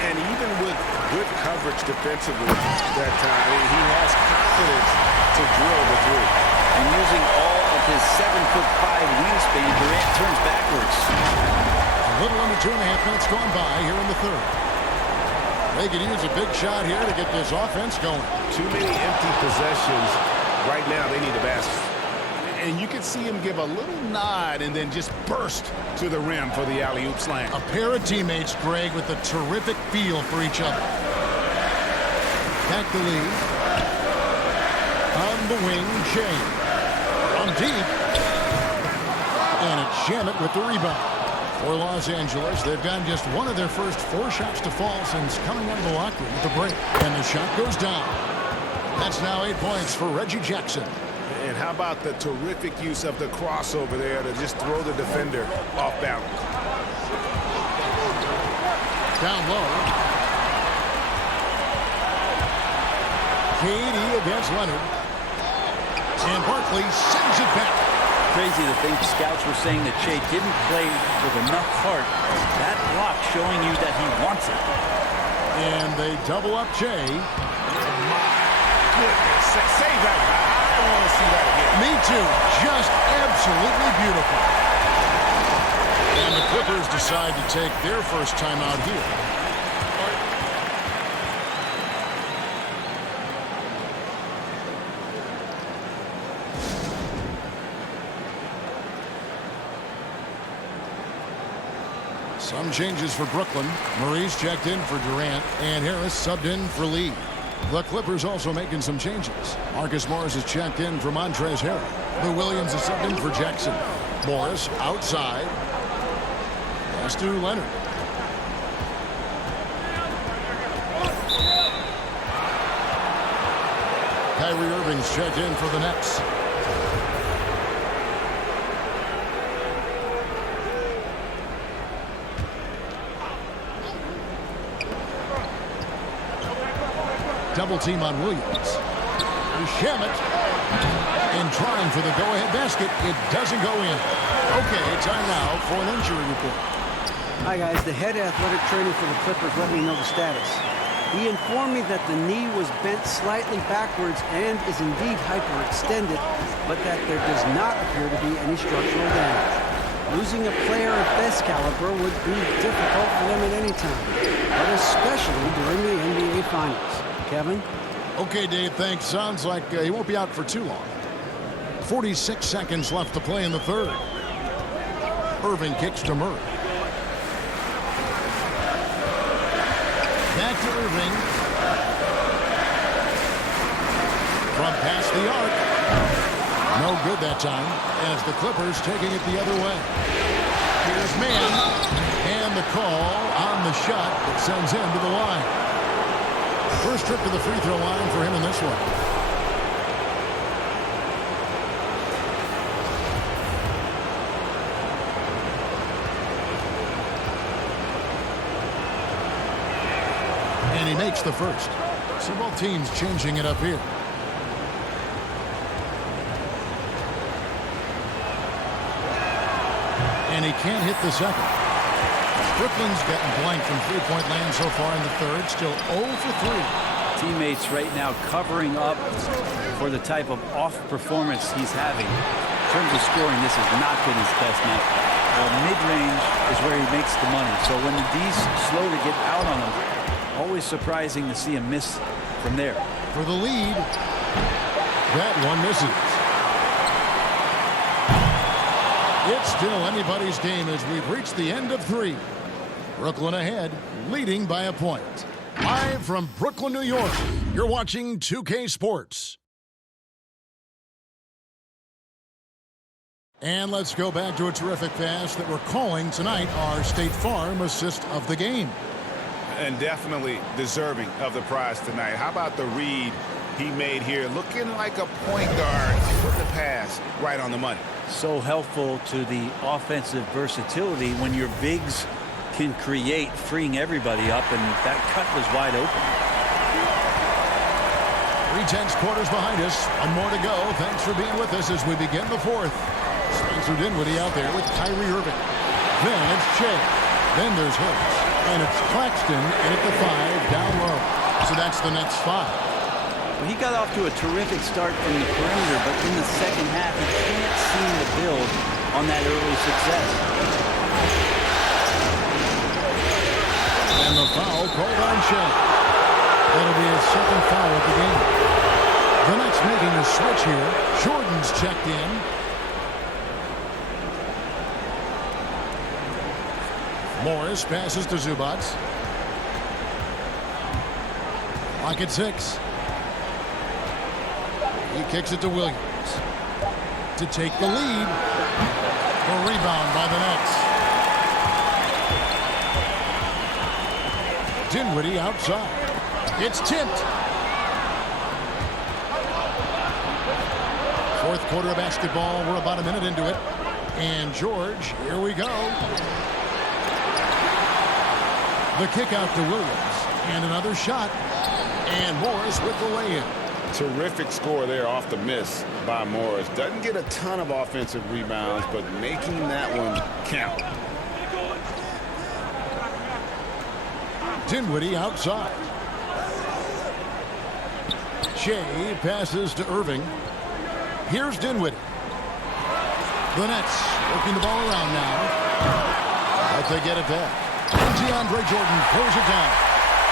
And even with good coverage defensively that time, he has confidence to drill the three. And using all of his 7'5" wingspan, Durant turns backwards. A little under 2.5 minutes gone by here in the third. They could use a big shot here to get this offense going. Too many empty possessions. Right now, they need a basket. And you can see him give a little nod and then just burst to the rim for the alley-oop slam. A pair of teammates, Greg, with a terrific feel for each other. Back to Lee. On the wing, Shea. On deep. And it's Shamet with the rebound. For Los Angeles, they've gotten just one of their first 4 shots to fall since coming out of the locker room with the break. And the shot goes down. That's now 8 points for Reggie Jackson. And how about the terrific use of the crossover there to just throw the defender off balance. Down low. KD against Leonard. And Barkley sends it back. Crazy to think scouts were saying that Shea didn't play with enough heart. That block showing you that he wants it. And they double up Shea. Goodness, save that. I want to see that again. Me too. Just absolutely beautiful. And the Clippers decide to take their first timeout here. Some changes for Brooklyn. Murray's checked in for Durant, and Harris subbed in for Lee. The Clippers also making some changes. Marcus Morris is checked in for Montrezl Harrell. Lou Williams is subbed in for Jackson. Morris outside. Pass to Leonard. Kyrie Irving's checked in for the Nets. Double team on Williams. Shamet. And trying for the go-ahead basket. It doesn't go in. Okay, time now for an injury report. Hi, guys. The head athletic trainer for the Clippers let me know the status. He informed me that the knee was bent slightly backwards and is indeed hyperextended, but that there does not appear to be any structural damage. Losing a player of this caliber would be difficult for them at any time, but especially during the NBA Finals. Kevin? Okay, Dave, thanks. Sounds like he won't be out for too long. 46 seconds left to play in the third. Irving kicks to Murray. Irving. From past the arc. No good that time, as the Clippers taking it the other way. Here's Mann, and the call on the shot that sends him to the line. First trip to the free throw line for him in this one. And he makes the first. So both teams changing it up here. And he can't hit the second. Brooklyn's gotten blank from three-point land so far in the third. Still 0 for 3. Teammates right now covering up for the type of off performance he's having. In terms of scoring, this has not been his best night. Mid-range is where he makes the money. So when the D's slow to get out on him, always surprising to see him miss from there. For the lead, that one misses. It's still anybody's game as we've reached the end of 3. Brooklyn ahead, leading by a point. Live from Brooklyn, New York, you're watching 2K Sports. And let's go back to a terrific pass that we're calling tonight our State Farm assist of the game. And definitely deserving of the prize tonight. How about the read he made here? Looking like a point guard. Put the pass right on the money. So helpful to the offensive versatility when your bigs can create, freeing everybody up, and that cut was wide open. 3/10 quarters behind us. One more to go. Thanks for being with us as we begin the fourth. Spencer Dinwiddie out there with Kyrie Irving. Then it's Shea. Then there's Hurts. And it's Claxton in at the 5 down low. So that's the Nets 5. Well, he got off to a terrific start from the perimeter, but in the second half, he can't seem to build on that early success. And the foul called on Shea. That'll be his second foul of the game. The Nets making a switch here. Jordan's checked in. Morris passes to Zubac. Clock at 6. He kicks it to Williams to take the lead. A rebound by the Nets. Dinwiddie outside. It's tipped. Fourth quarter of basketball. We're about a minute into it. And George, here we go. The kick out to Williams. And another shot. And Morris with the lay-in. Terrific score there off the miss by Morris. Doesn't get a ton of offensive rebounds, but making that one count. Dinwiddie outside. Shea passes to Irving. Here's Dinwiddie. The Nets working the ball around now. But they get it back. And DeAndre Jordan pulls it down.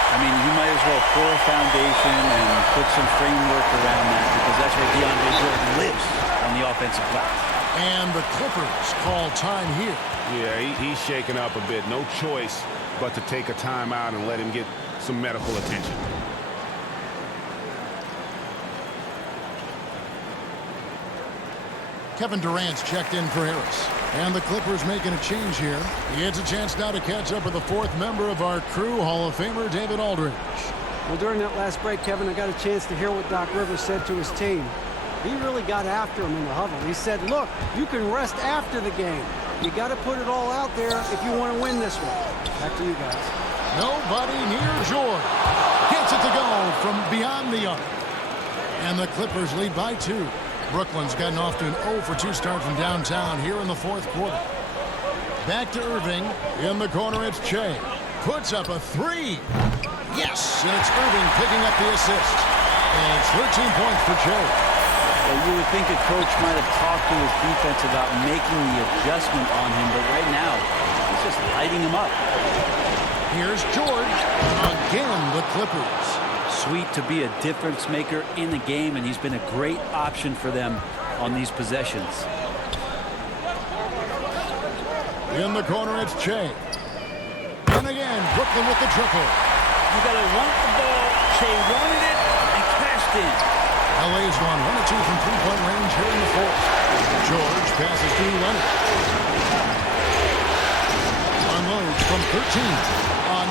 I mean, you might as well pour a foundation and put some framework around that, because that's where DeAndre Jordan lives on the offensive glass. And the Clippers call time here. Yeah, he's shaken up a bit. No choice but to take a timeout and let him get some medical attention. Kevin Durant's checked in for Harris. And the Clippers making a change here. He gets a chance now to catch up with the fourth member of our crew, Hall of Famer David Aldridge. Well, during that last break, Kevin, I got a chance to hear what Doc Rivers said to his team. He really got after him in the huddle. He said, look, you can rest after the game. You got to put it all out there if you want to win this one. Back to you guys. Nobody near George. Gets it to go from beyond the arc. And the Clippers lead by 2. Brooklyn's gotten off to an 0 for 2 start from downtown here in the fourth quarter. Back to Irving. In the corner, it's Shea. Puts up a 3. Yes, and it's Irving picking up the assist. And it's 13 points for Shea. Well, you would think a coach might have talked to his defense about making the adjustment on him, but right now, he's just lighting him up. Here's George. Again, the Clippers. Sweet to be a difference maker in the game, and he's been a great option for them on these possessions. In the corner, it's Shea. And again, Brooklyn with the triple. You got to want the ball. Shea wanted it and cashed in. LA's gone 1 of 2 from three-point range here in the fourth. George passes to Leonard. Unloads from 13.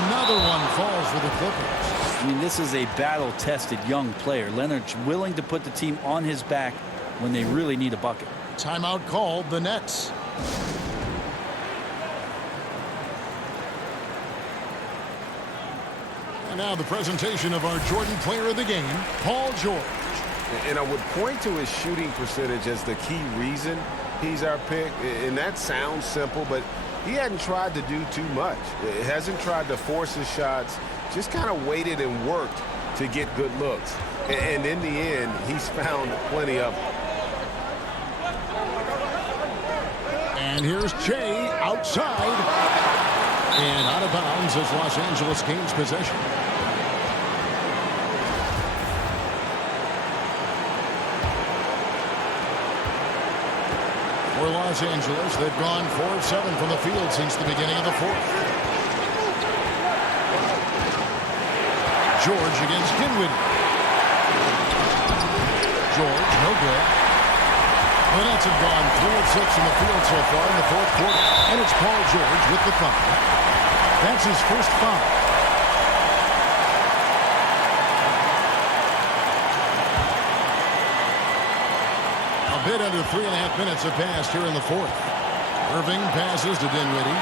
Another one falls for the Clippers. I mean, this is a battle-tested young player. Leonard's willing to put the team on his back when they really need a bucket. Timeout called, the Nets. And now the presentation of our Jordan player of the game, Paul George. And I would point to his shooting percentage as the key reason he's our pick. And that sounds simple, but he hadn't tried to do too much. He hasn't tried to force his shots, just kind of waited and worked to get good looks. And in the end, he's found plenty of them. And here's Jay outside. And out of bounds as Los Angeles gains possession. For Los Angeles, they've gone 4 of 7 from the field since the beginning of the fourth. George against Dinwiddie. George, no good. The Nets have gone 3 of 6 from the field so far in the fourth quarter. And it's Paul George with the foul. That's his first foul. A bit under 3.5 minutes have passed here in the fourth. Irving passes to Dinwiddie.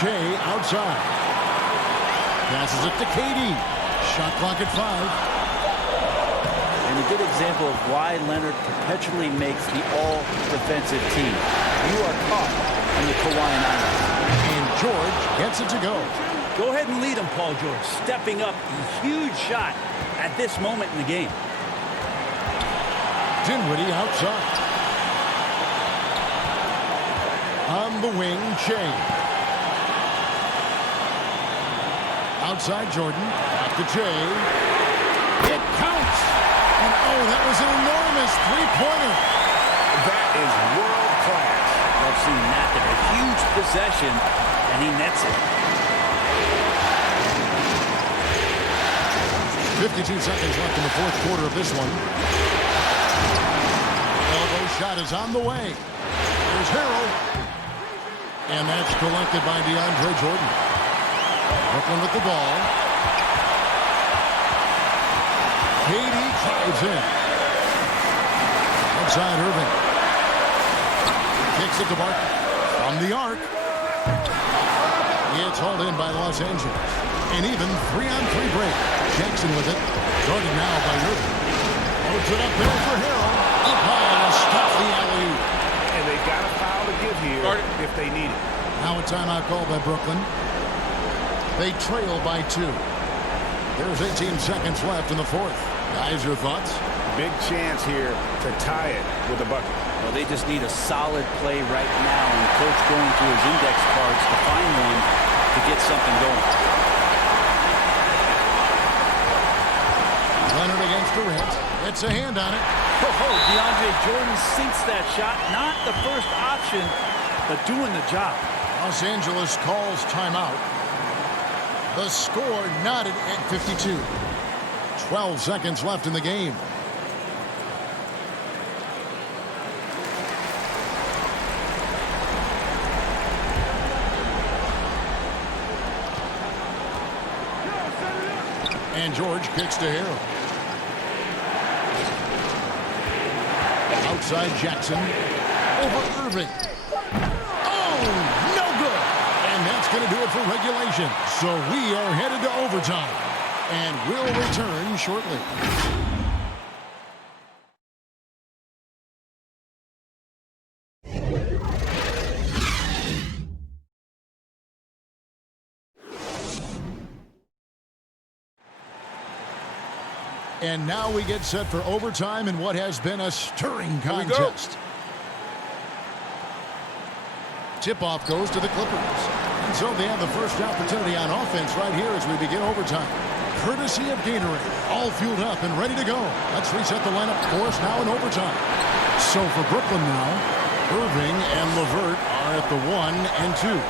Shea outside. Passes it to KD. Shot clock at 5. And a good example of why Leonard perpetually makes the all-defensive team. You are caught on the Kawhi Islands. And George gets it to go. Go ahead and lead him, Paul George. Stepping up, a huge shot at this moment in the game. Dinwiddie outside. On the wing, Shea. Outside Jordan. Back to Shea. It counts. And oh, that was an enormous three-pointer. That is world class. I've seen that there. A huge possession, and he nets it. 52 seconds left in the fourth quarter of this one. Elbow shot is on the way. There's Harrell. And that's collected by DeAndre Jordan. Brooklyn with the ball. KD drives in. Outside Irving. Kicks it to Barton. From the arc. It's hauled in by Los Angeles. An even 3-on-3 break. Jackson with it. Guarded now by Irving. Puts it up there for Harrell. Up high and stop the alley-oop. And they got a foul to give here if they need it. Now a timeout called by Brooklyn. They trail by 2. There's 18 seconds left in the fourth. Guys, your thoughts? Big chance here to tie it with a bucket. Well, they just need a solid play right now, and Coach going through his index cards to find one to get something going. Leonard against Durant. It's a hand on it. Oh, DeAndre Jordan sinks that shot. Not the first option, but doing the job. Los Angeles calls timeout. The score knotted at 52. 12 seconds left in the game. And George kicks to Harrell. Outside Jackson. Over Irving. Oh, no good. And that's going to do it for regulation. So we are headed to overtime. And we'll return shortly. And now we get set for overtime in what has been a stirring contest. Tip-off goes to the Clippers. And so they have the first opportunity on offense right here as we begin overtime. Courtesy of Gatorade. All fueled up and ready to go. Let's reset the lineup for us now in overtime. So for Brooklyn now, Irving and LeVert are at the 1 and 2.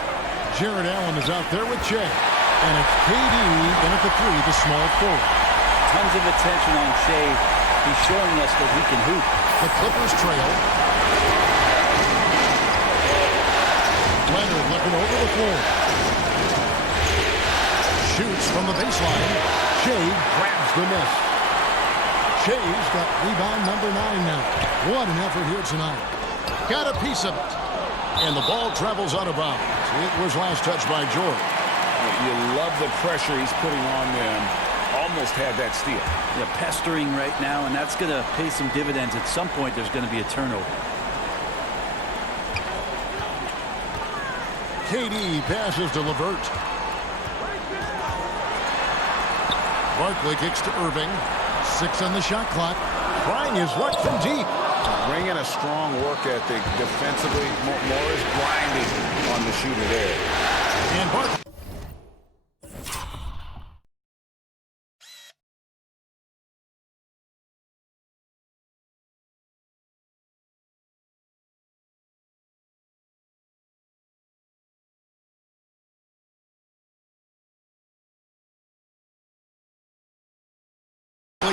Jared Allen is out there with Shea. And it's KD in at the 3, the small forward. Tons of attention on Shea. He's showing us that he can hoop. The Clippers trail. Leonard looking over the floor. Shoots from the baseline. Shea grabs the miss. Shea's got rebound number 9 now. What an effort here tonight. Got a piece of it. And the ball travels out of bounds. It was last touched by George. You love the pressure he's putting on them. Almost had that steal. Yeah, pestering right now, and that's going to pay some dividends. At some point, there's going to be a turnover. KD passes to LeVert. Barkley kicks to Irving. 6 on the shot clock. Trying his luck from deep. Bringing a strong work ethic defensively. Morris blinding on the shooter there. And Barkley.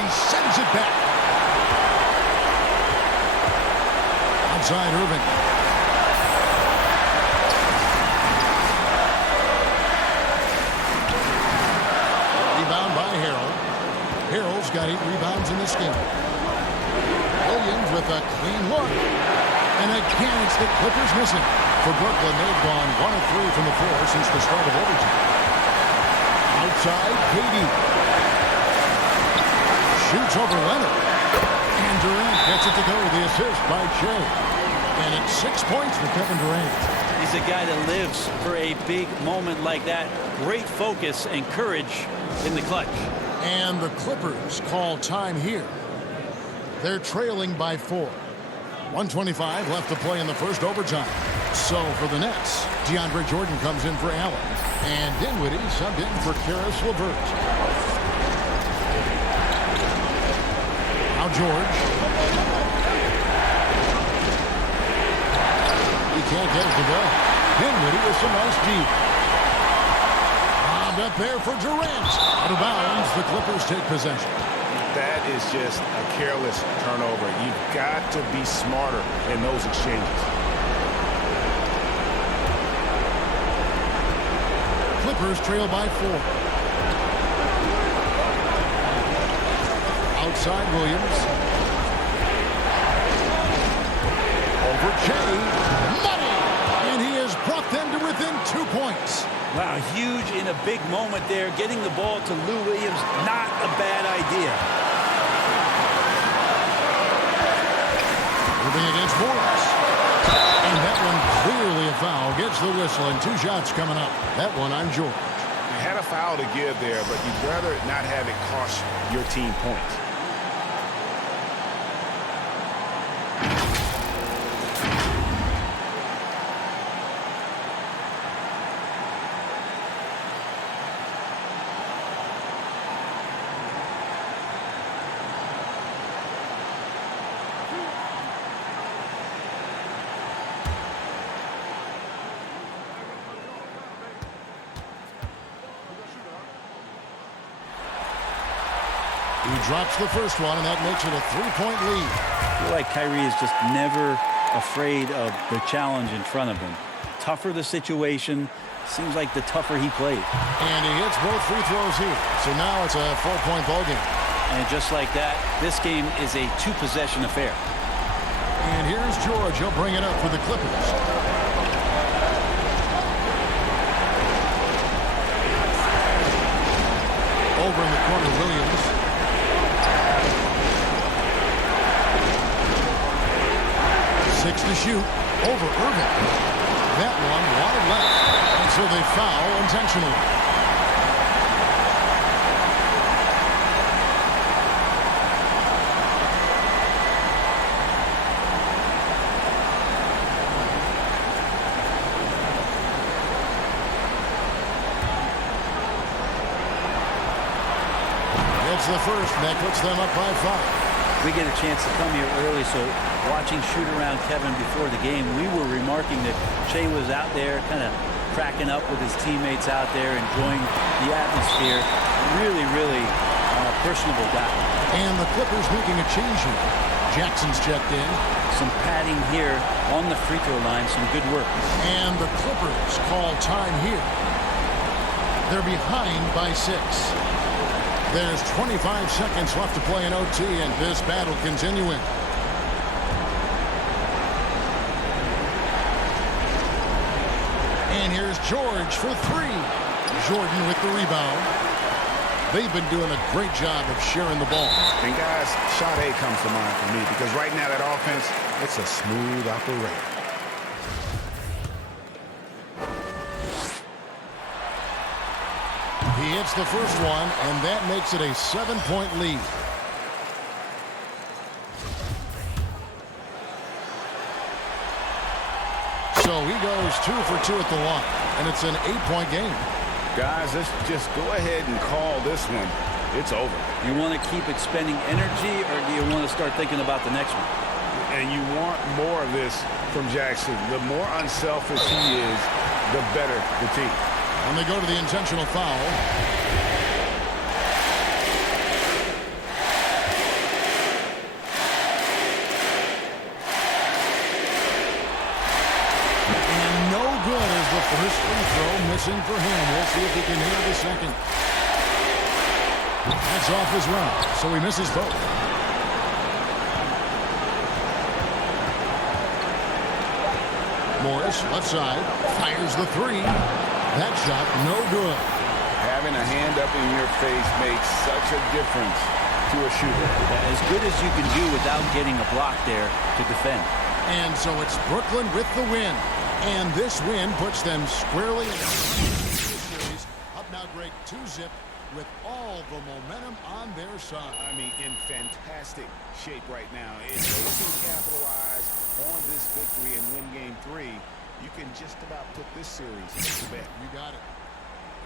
Sends it back. Outside Irving. Rebound by Harrell. Harrell's got 8 rebounds in this game. Williams with a clean look. And again, it's the Clippers missing. For Brooklyn, they've gone 1 of 3 from the floor since the start of overtime. Outside, KD. Shoots over Leonard. And Durant gets it to go. The assist by Shea. And it's 6 points for Kevin Durant. He's a guy that lives for a big moment like that. Great focus and courage in the clutch. And the Clippers call time here. They're trailing by 4. 1:25 left to play in the first overtime. So for the Nets, DeAndre Jordan comes in for Allen. And Dinwiddie subbed in for Karis LeVert. Now George. He can't get it to go. Dinwiddie with some nice deep. Bombed up there for Durant. Out of bounds, the Clippers take possession. That is just a careless turnover. You've got to be smarter in those exchanges. Clippers trail by 4. Outside Williams. Over Shea. Money! And he has brought them to within 2 points. Wow, huge in a big moment there. Getting the ball to Lou Williams, not a bad idea. Moving against Morris. And that one clearly a foul. Gets the whistle and 2 shots coming up. That one on George. You had a foul to give there, but you'd rather not have it cost your team points. He drops the first one, and that makes it a 3-point lead. I feel like Kyrie is just never afraid of the challenge in front of him. Tougher the situation, seems like the tougher he played. And he hits both free throws here. So now it's a 4-point ball game. And just like that, this game is a 2-possession affair. And here's George. He'll bring it up for the Clippers. Over in the corner, Williams. Six to shoot. Over Irving. That one wide left. And so they foul intentionally. It's the first, and that puts them up by 5. We get a chance to come here early, so watching shoot around Kevin before the game, we were remarking that Shea was out there kind of cracking up with his teammates out there, enjoying the atmosphere. Really, really personable guy. And the Clippers making a change here. Jackson's checked in. Some padding here on the free throw line. Some good work. And the Clippers call time here. They're behind by 6. There's 25 seconds left to play in OT, and this battle continuing. And here's George for 3. Jordan with the rebound. They've been doing a great job of sharing the ball. And guys, shot A comes to mind for me because right now that offense, it's a smooth operation. He hits the first one, and that makes it a 7-point lead. So he goes 2 for 2 at the line, and it's an 8-point game. Guys, let's just go ahead and call this one. It's over. You want to keep expending energy, or do you want to start thinking about the next one? And you want more of this from Jackson. The more unselfish he is, the better the team. And they go to the intentional foul. And no good as the first free throw missing for him. We'll see if he can nail the second. That's off his run, so he misses both. Morris, left side, fires the 3. That shot, no good. Having a hand up in your face makes such a difference to a shooter. As good as you can do without getting a block there to defend. And so it's Brooklyn with the win. And this win puts them squarely in the series. Up now, Greg, 2-zip with all the momentum on their side. I mean, in fantastic shape right now. If they can capitalize on this victory and win Game 3, you can just about put this series to bed. You got it.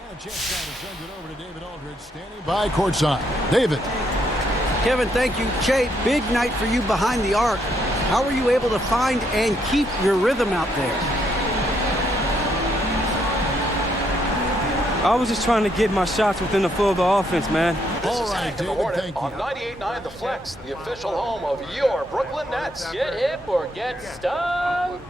And Jeff sends it over to David Aldridge, standing by courtside. David. Kevin, thank you. Che, big night for you behind the arc. How were you able to find and keep your rhythm out there? I was just trying to get my shots within the flow of the offense, man. All right, David, thank you. On 98.9 The Flex, the official home of your Brooklyn Nets. Get hip or get stung.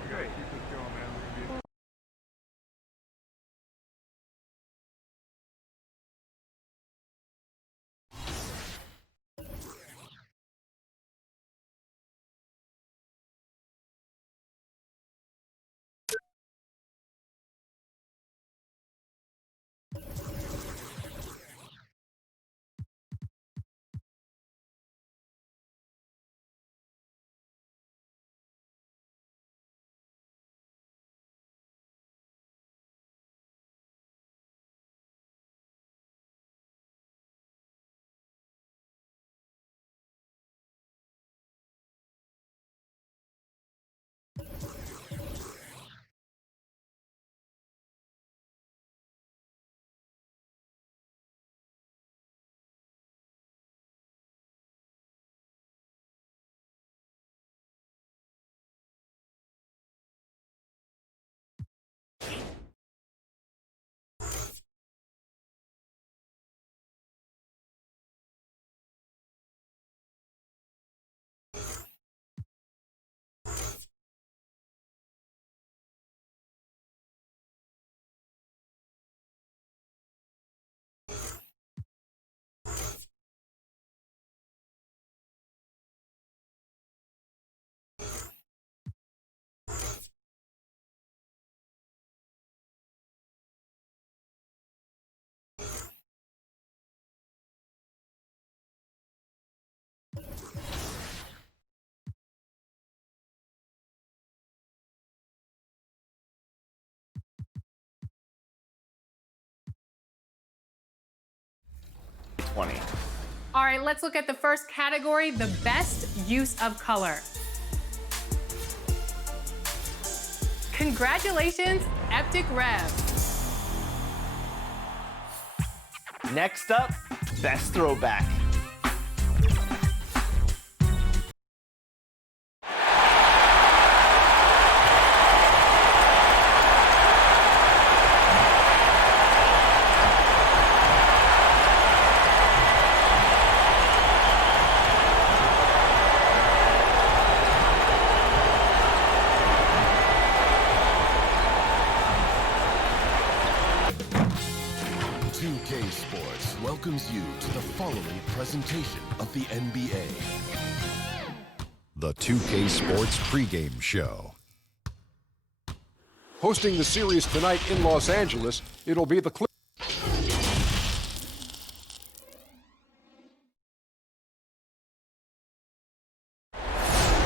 All right, let's look at the first category, the best use of color. Congratulations, Eptic Rev. Next up, best throwback. presentation of the NBA. The 2K Sports pregame show. Hosting the series tonight in Los Angeles, it'll be the Clippers.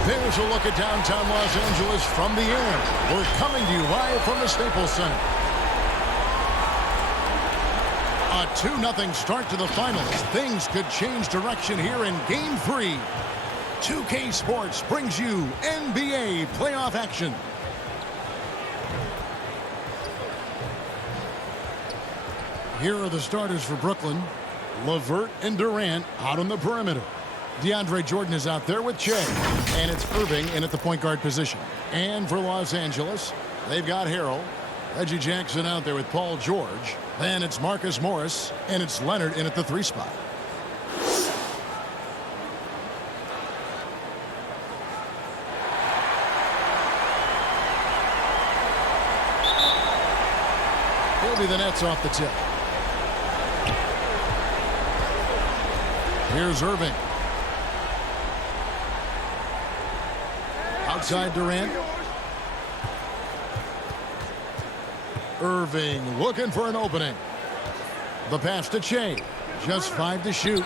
There's a look at downtown Los Angeles from the air. We're coming to you live from the Staples Center. A 2-0 start to the finals. Things could change direction here in Game 3. 2K Sports brings you NBA playoff action. Here are the starters for Brooklyn. LeVert and Durant out on the perimeter. DeAndre Jordan is out there with Che. And it's Irving in at the point guard position. And for Los Angeles, they've got Harrell. Reggie Jackson out there with Paul George. Then it's Marcus Morris. And it's Leonard in at the 3 spot. He'll be the Nets off the tip. Here's Irving. Outside Durant. Irving looking for an opening. The pass to Che. Just 5 to shoot.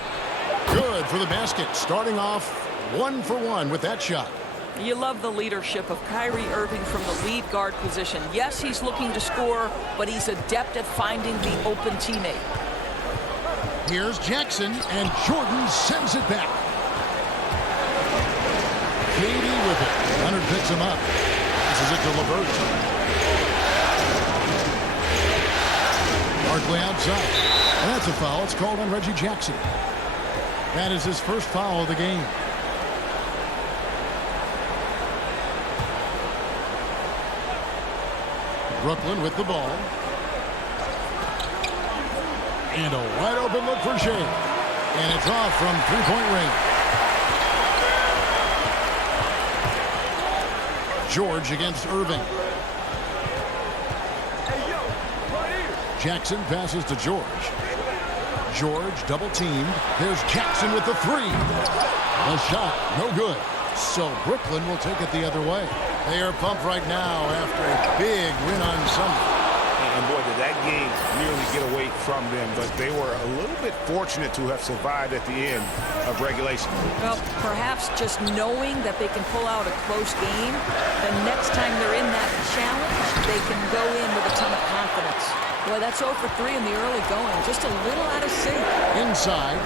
Good for the basket. Starting off 1 for 1 with that shot. You love the leadership of Kyrie Irving from the lead guard position. Yes, he's looking to score, but he's adept at finding the open teammate. Here's Jackson, and Jordan sends it back. KD with it. Leonard picks him up. This is it to LeVert. Barkley outside. And that's a foul. It's called on Reggie Jackson. That is his first foul of the game. Brooklyn with the ball. And a wide open look for Shea. And it's off from 3-point range. George against Irving. Jackson passes to George. George double teamed. There's Jackson with the 3. The shot, no good. So Brooklyn will take it the other way. They are pumped right now after a big win on Sunday. And boy, did that game nearly get away from them, but they were a little bit fortunate to have survived at the end of regulation. Well, perhaps just knowing that they can pull out a close game, the next time they're in that challenge, they can go in with a ton of confidence. Boy, that's 0 for 3 in the early going. Just a little out of sync. Inside.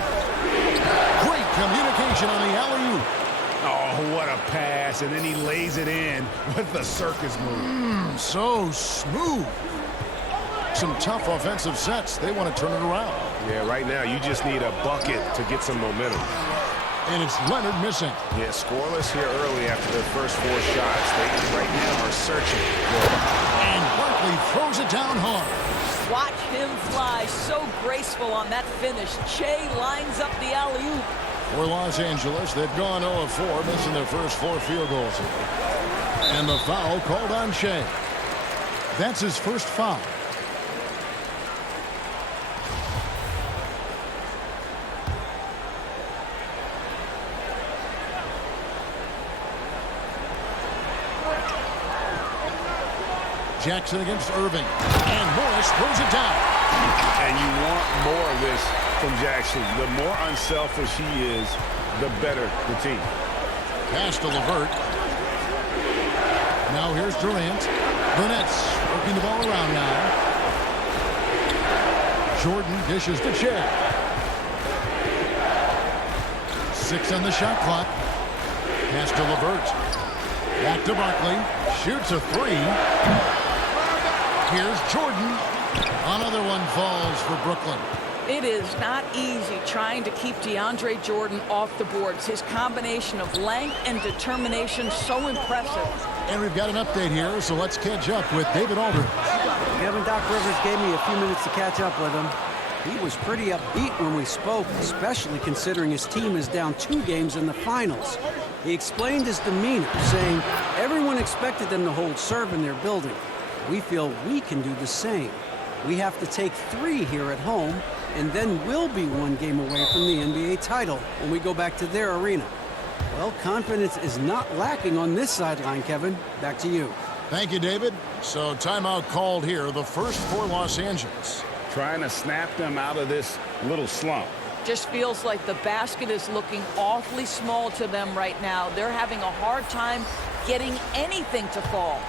Great communication on the alley-oop. Oh, what a pass. And then he lays it in with the circus move. So smooth. Some tough offensive sets. They want to turn it around. Yeah, right now you just need a bucket to get some momentum. And it's Leonard missing. Yeah, scoreless here early after their first 4 shots. They right now are searching. And Barkley throws it down hard. Watch him fly. So graceful on that finish. Che lines up the alley-oop. For Los Angeles, they've gone 0 of 4, missing their first 4 field goals. And the foul called on Shea. That's his first foul. Jackson against Irving. And Morris throws it down. And you want more of this from Jackson. The more unselfish he is, the better the team. Pass to LeVert. Now here's Durant. The Nets working the ball around now. Jordan dishes to Che. 6 on the shot clock. Pass to LeVert. Back to Barkley. Shoots a 3. Here's Jordan. Another one falls for Brooklyn. It is not easy trying to keep DeAndre Jordan off the boards. His combination of length and determination so impressive. And we've got an update here, so let's catch up with David Aldridge. Kevin, Doc Rivers gave me a few minutes to catch up with him. He was pretty upbeat when we spoke, especially considering his team is down 2 games in the finals. He explained his demeanor, saying everyone expected them to hold serve in their building. We feel we can do the same. We have to take 3 here at home, and then will be one game away from the NBA title when we go back to their arena. Well, confidence is not lacking on this sideline, Kevin. Back to you. Thank you, David. So timeout called here, the first for Los Angeles. Trying to snap them out of this little slump. Just feels like the basket is looking awfully small to them right now. They're having a hard time getting anything to fall.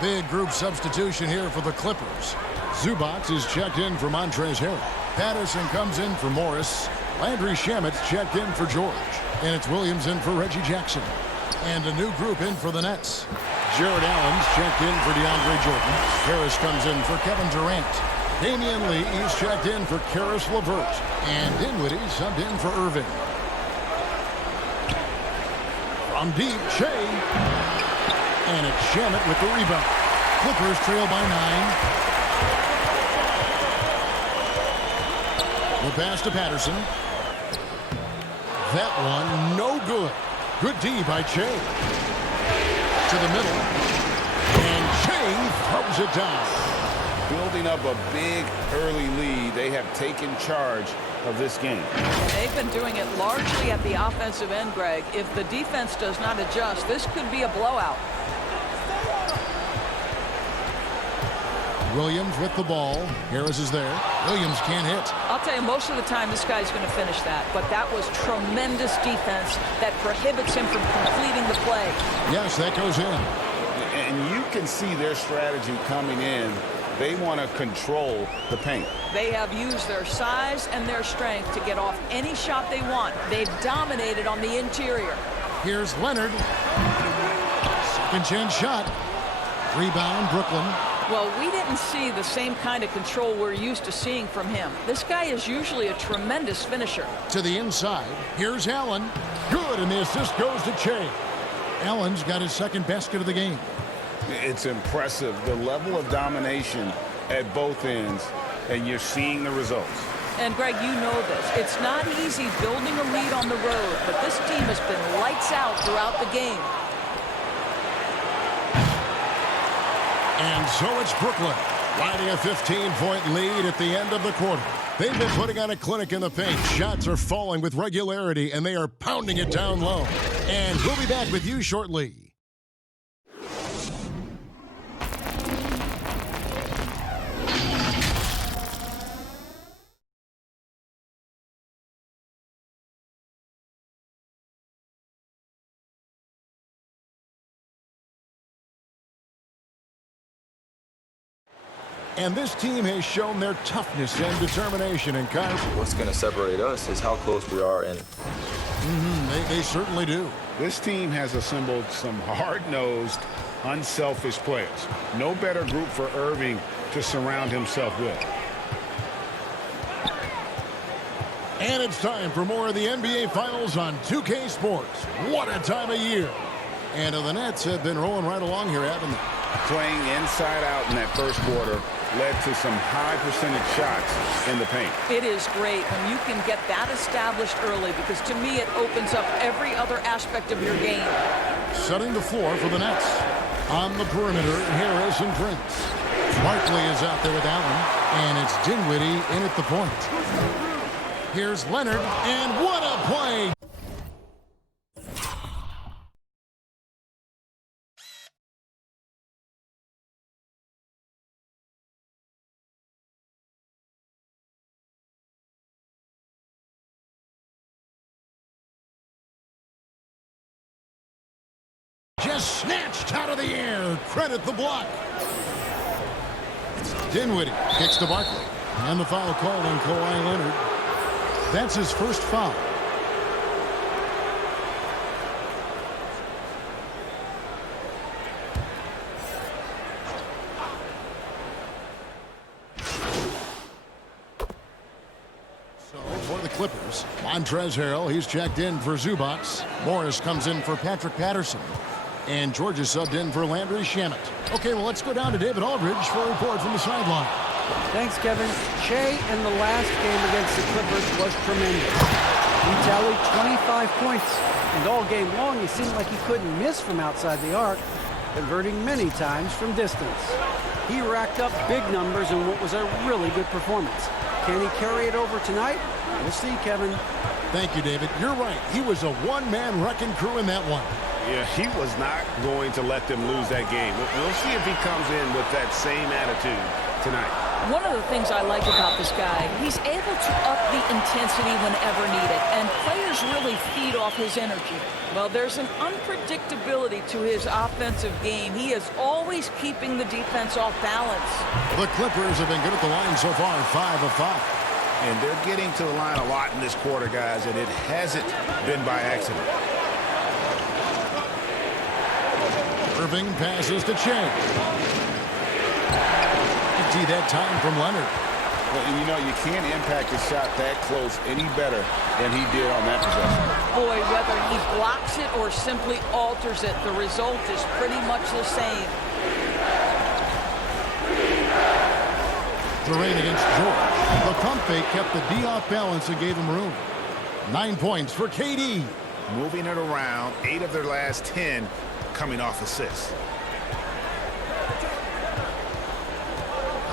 Big group substitution here for the Clippers. Zubac is checked in for Montrezl Harrell. Patterson comes in for Morris. Landry Shamet's checked in for George. And it's Williams in for Reggie Jackson. And a new group in for the Nets. Jared Allen's checked in for DeAndre Jordan. Harris comes in for Kevin Durant. Damian Lee is checked in for Karis LeVert. And Dinwiddie subbed in for Irving. From deep, Shea. And it's Shamet with the rebound. Clippers trail by 9. The pass to Patterson. That one, no good. Good D by Shea. To the middle. And Shea throws it down. Building up a big early lead, they have taken charge of this game. They've been doing it largely at the offensive end, Greg. If the defense does not adjust, this could be a blowout. Williams with the ball. Harris is there. Williams can't hit. I'll tell you, most of the time this guy's going to finish that, but that was tremendous defense that prohibits him from completing the play. Yes, that goes in. And you can see their strategy coming in. They want to control the paint. They have used their size and their strength to get off any shot they want. They've dominated on the interior. Here's Leonard. Second chance shot. Rebound, Brooklyn. Well, we didn't see the same kind of control we're used to seeing from him. This guy is usually a tremendous finisher. To the inside. Here's Allen. Good, and the assist goes to Shea. Allen's got his second basket of the game. It's impressive, the level of domination at both ends, and you're seeing the results. And, Greg, you know this. It's not easy building a lead on the road, but this team has been lights out throughout the game. And so it's Brooklyn, riding a 15-point lead at the end of the quarter. They've been putting on a clinic in the paint. Shots are falling with regularity, and they are pounding it down low. And we'll be back with you shortly. And this team has shown their toughness and determination. And Kyle, what's going to separate us is how close we are. And they certainly do. This team has assembled some hard-nosed, unselfish players. No better group for Irving to surround himself with. And it's time for more of the NBA Finals on 2K Sports. What a time of year. And the Nets have been rolling right along here, haven't they? Playing inside out in that first quarter led to some high percentage shots in the paint. It is great when you can get that established early, because to me it opens up every other aspect of your game. Setting the floor for the Nets. On the perimeter, Harris and Prince. Barkley is out there with Allen, and it's Dinwiddie in at the point. Here's Leonard, and what a play! Just snatched out of the air. Credit the block. Dinwiddie kicks to Barkley. And the foul called on Kawhi Leonard. That's his first foul. So for the Clippers, Montrezl Harrell, he's checked in for Zubac. Morris comes in for Patrick Patterson. And George is subbed in for Landry Shamet. Okay, well, let's go down to David Aldridge for a report from the sideline. Thanks, Kevin. Shea in the last game against the Clippers was tremendous. He tallied 25 points, and all game long he seemed like he couldn't miss from outside the arc, converting many times from distance. He racked up big numbers in what was a really good performance. Can he carry it over tonight? We'll see, Kevin. Thank you, David. You're right. He was a one-man wrecking crew in that one. Yeah, he was not going to let them lose that game. We'll see if he comes in with that same attitude tonight. One of the things I like about this guy, he's able to up the intensity whenever needed, and players really feed off his energy. Well, there's an unpredictability to his offensive game. He is always keeping the defense off balance. The Clippers have been good at the line so far, 5 of 5. And they're getting to the line a lot in this quarter, guys, and it hasn't been by accident. Irving passes to Che. Empty that time from Leonard. Well, and you know, you can't impact a shot that close any better than he did on that possession. Boy, whether he blocks it or simply alters it, the result is pretty much the same. Durant against George. The pump fake kept the D off balance and gave him room. 9 points for KD. Moving it around, 8 of their last 10 coming off assists.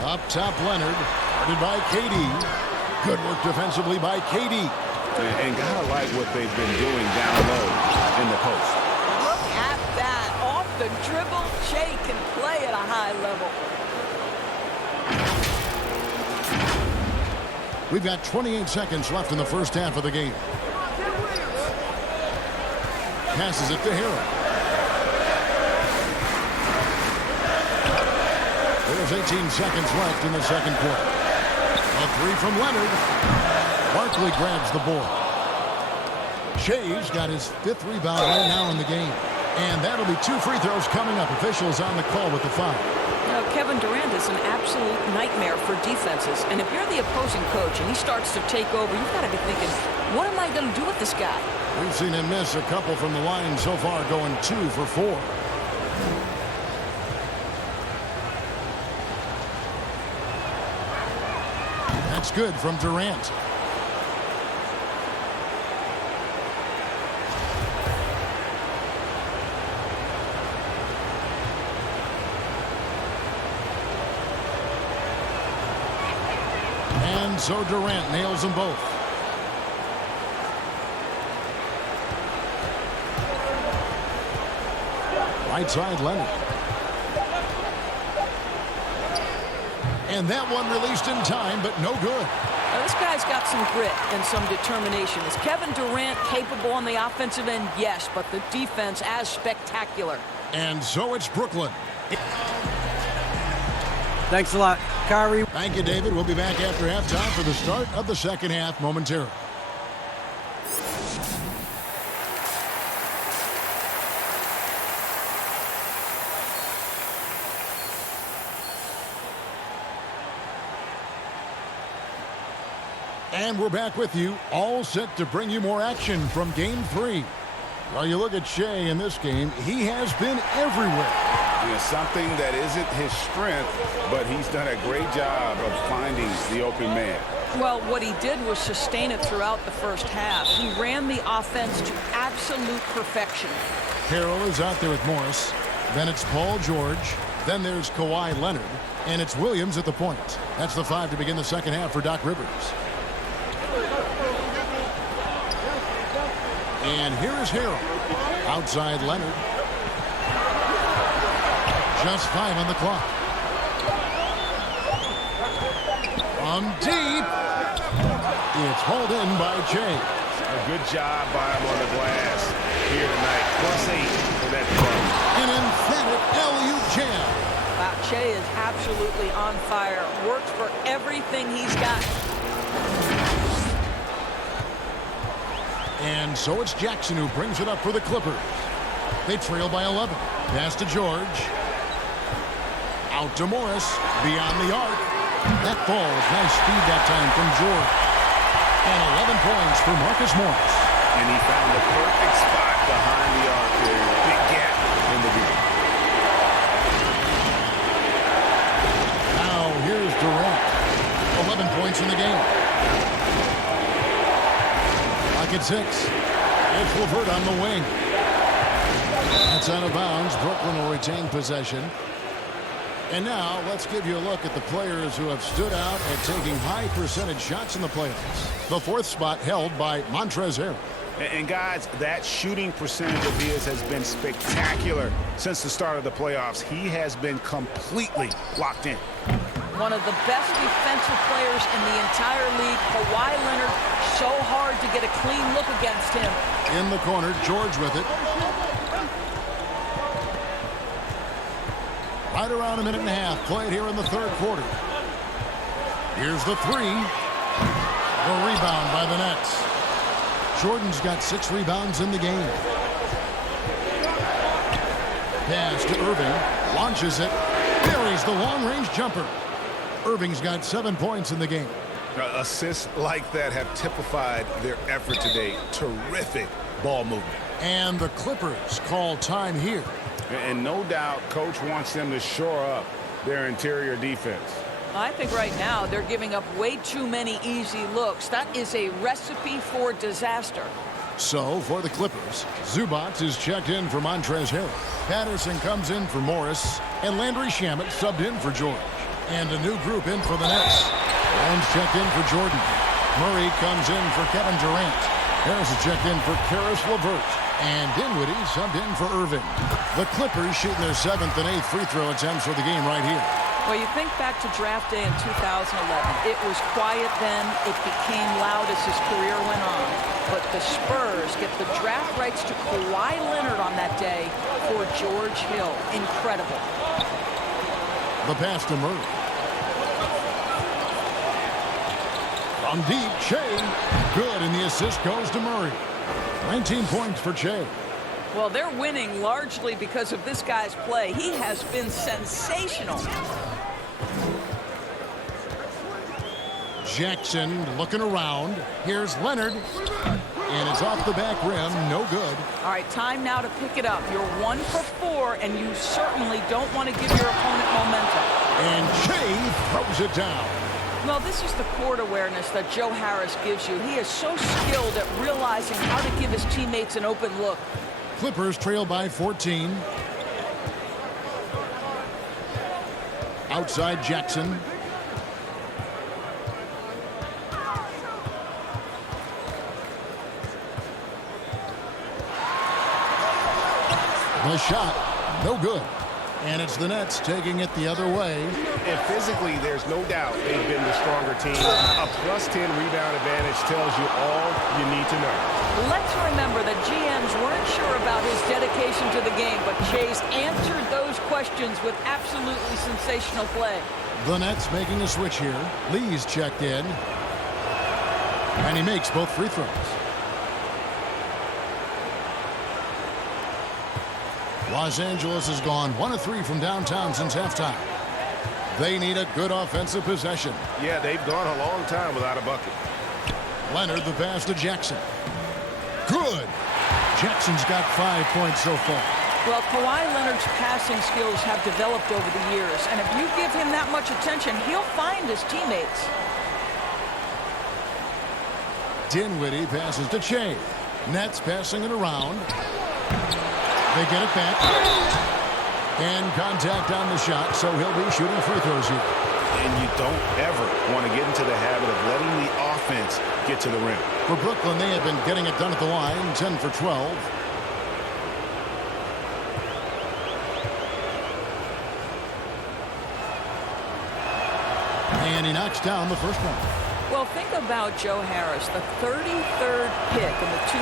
Up top, Leonard. Guarded by KD. Good work defensively by KD. And gotta like what they've been doing down low in the post. Look at that. Off the dribble, Che can play at a high level. We've got 28 seconds left in the first half of the game. Passes it to Harrell. There's 18 seconds left in the second quarter. A three from Leonard. Barkley grabs the board. Shea's got his 5th rebound right now in the game. And that'll be 2 free throws coming up. Officials on the call with the foul. Now, Kevin Durant is an absolute nightmare for defenses. And if you're the opposing coach and he starts to take over, you've got to be thinking, what am I going to do with this guy? We've seen him miss a couple from the line so far, going 2 for 4. That's good from Durant. And so Durant nails them both. Right side, Leonard. And that one released in time, but no good. Now, this guy's got some grit and some determination. Is Kevin Durant capable on the offensive end? Yes, but the defense as spectacular. And so it's Brooklyn. Thanks a lot, Kyrie. Thank you, David. We'll be back after halftime for the start of the second half momentarily. And we're back with you, all set to bring you more action from Game 3. Well, you look at Shea in this game, he has been everywhere. Yeah, something that isn't his strength, but he's done a great job of finding the open man. Well, what he did was sustain it throughout the first half. He ran the offense to absolute perfection. Harrell is out there with Morris. Then it's Paul George. Then there's Kawhi Leonard. And it's Williams at the point. That's the 5 to begin the second half for Doc Rivers. And here is Harrell. Outside Leonard. Just 5 on the clock. From deep. It's hauled in by Che. A good job by him on the glass here tonight. +8 for that club. An emphatic alley-oop jam. Wow, Che is absolutely on fire. Works for everything he's got. And so it's Jackson who brings it up for the Clippers. They trail by 11. Pass to George. Out to Morris. Beyond the arc. That falls. Nice speed that time from George. And 11 points for Marcus Morris. And he found the perfect spot behind the arc there. Big gap in the game. Now here's Durant. 11 points in the game. At 6. It's LeVert on the wing. That's out of bounds. Brooklyn will retain possession. And now let's give you a look at the players who have stood out at taking high percentage shots in the playoffs. The fourth spot held by Montrezl Harrell. And guys, that shooting percentage of his has been spectacular since the start of the playoffs. He has been completely locked in. One of the best defensive players in the entire league, Kawhi Leonard. So hard to get a clean look against him. In the corner, George with it. Right around a minute and a half played here in the third quarter. Here's the three. The rebound by the Nets. Jordan's got 6 rebounds in the game. Pass to Irving. Launches it. Buries the long-range jumper. Irving's got 7 points in the game. Assists like that have typified their effort today. Terrific ball movement. And the Clippers call time here. And no doubt, Coach wants them to shore up their interior defense. I think right now they're giving up way too many easy looks. That is a recipe for disaster. So, for the Clippers, Zubac is checked in for Montrezl Harrell. Patterson comes in for Morris. And Landry Shamet subbed in for George. And a new group in for the Nets. Jones checked in for Jordan. Murray comes in for Kevin Durant. Harris is checked in for Karis LeVert. And Dinwiddie subbed in for Irving. The Clippers shooting their 7th and 8th free throw attempts for the game right here. Well, you think back to draft day in 2011. It was quiet then. It became loud as his career went on. But the Spurs get the draft rights to Kawhi Leonard on that day for George Hill. Incredible. The pass to Murray. From deep, Shea. Good, and the assist goes to Murray. 19 points for Shea. Well, they're winning largely because of this guy's play. He has been sensational. Jackson looking around. Here's Leonard. And it's off the back rim. No good. All right, time now to pick it up. You're 1 for 4, and you certainly don't want to give your opponent momentum. And Shea throws it down. Well, this is the court awareness that Joe Harris gives you. He is so skilled at realizing how to give his teammates an open look. Clippers trail by 14. Outside Jackson. The shot, no good. And it's the Nets taking it the other way. And physically, there's no doubt they've been the stronger team. A +10 rebound advantage tells you all you need to know. Let's remember that GMs weren't sure about his dedication to the game, but Chase answered those questions with absolutely sensational play. The Nets making a switch here. Lee's checked in. And he makes both free throws. Los Angeles has gone 1 of 3 from downtown since halftime. They need a good offensive possession. Yeah, they've gone a long time without a bucket. Leonard, the pass to Jackson. Good. Jackson's got 5 points so far. Well, Kawhi Leonard's passing skills have developed over the years, and if you give him that much attention, he'll find his teammates. Dinwiddie passes to Shea. Nets passing it around. They get it back. And contact on the shot, so he'll be shooting free throws here. And you don't ever want to get into the habit of letting the offense get to the rim. For Brooklyn, they have been getting it done at the line, 10 for 12. And he knocks down the first one. Well, think about Joe Harris, the 33rd pick in the 2014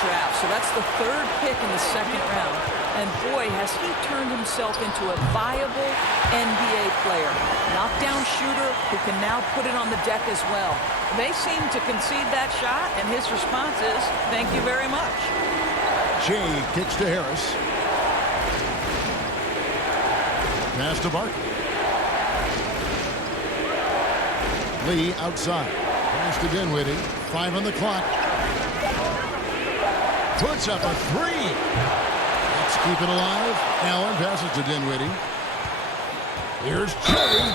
draft. So that's the 3rd pick in the 2nd round. And boy, has he turned himself into a viable NBA player. Knockdown shooter who can now put it on the deck as well. They seem to concede that shot, and his response is, thank you very much. Shea kicks to Harris. Pass to Barkley. Lee outside. Pass to Dinwiddie. 5 on the clock. Puts up a 3. Let's keep it alive. Allen passes to Dinwiddie. Here's Shea.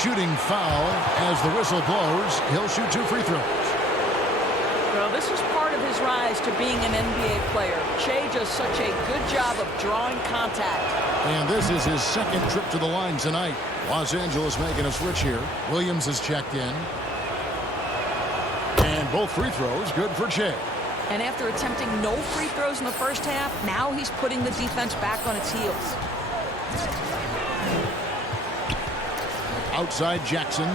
Shooting foul as the whistle blows. He'll shoot 2 free throws. Well, this is part of his rise to being an NBA player. Shea does such a good job of drawing contact. And this is his second trip to the line tonight. Los Angeles making a switch here. Williams has checked in. And both free throws good for Shea. And after attempting no free throws in the first half, now he's putting the defense back on its heels. Outside Jackson.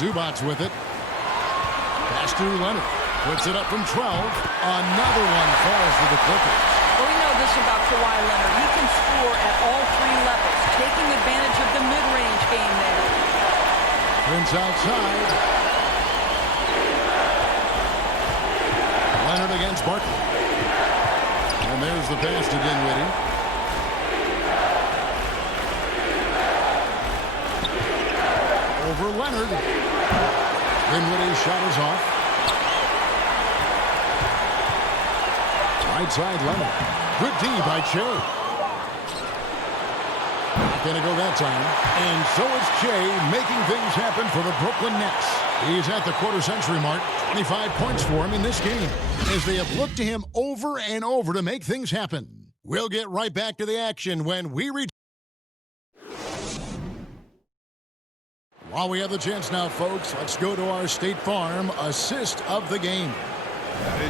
Zubac's with it. Pass to Leonard. Puts it up from 12. Another one falls for the Clippers. Well, we know this about Kawhi Leonard. He can score at all three levels, taking advantage of the mid-range game there. Prince outside. Leonard against Barkley. And there's the pass to Dinwiddie. Over Leonard. Dinwiddie's shot is off. Right side Leonard. Good D by Shea. Not going to go that time. And so is Shea making things happen for the Brooklyn Nets. He's at the quarter-century mark. 25 points for him in this game as they have looked to him over and over to make things happen. We'll get right back to the action when we return. While we have the chance now, folks, let's go to our State Farm assist of the game.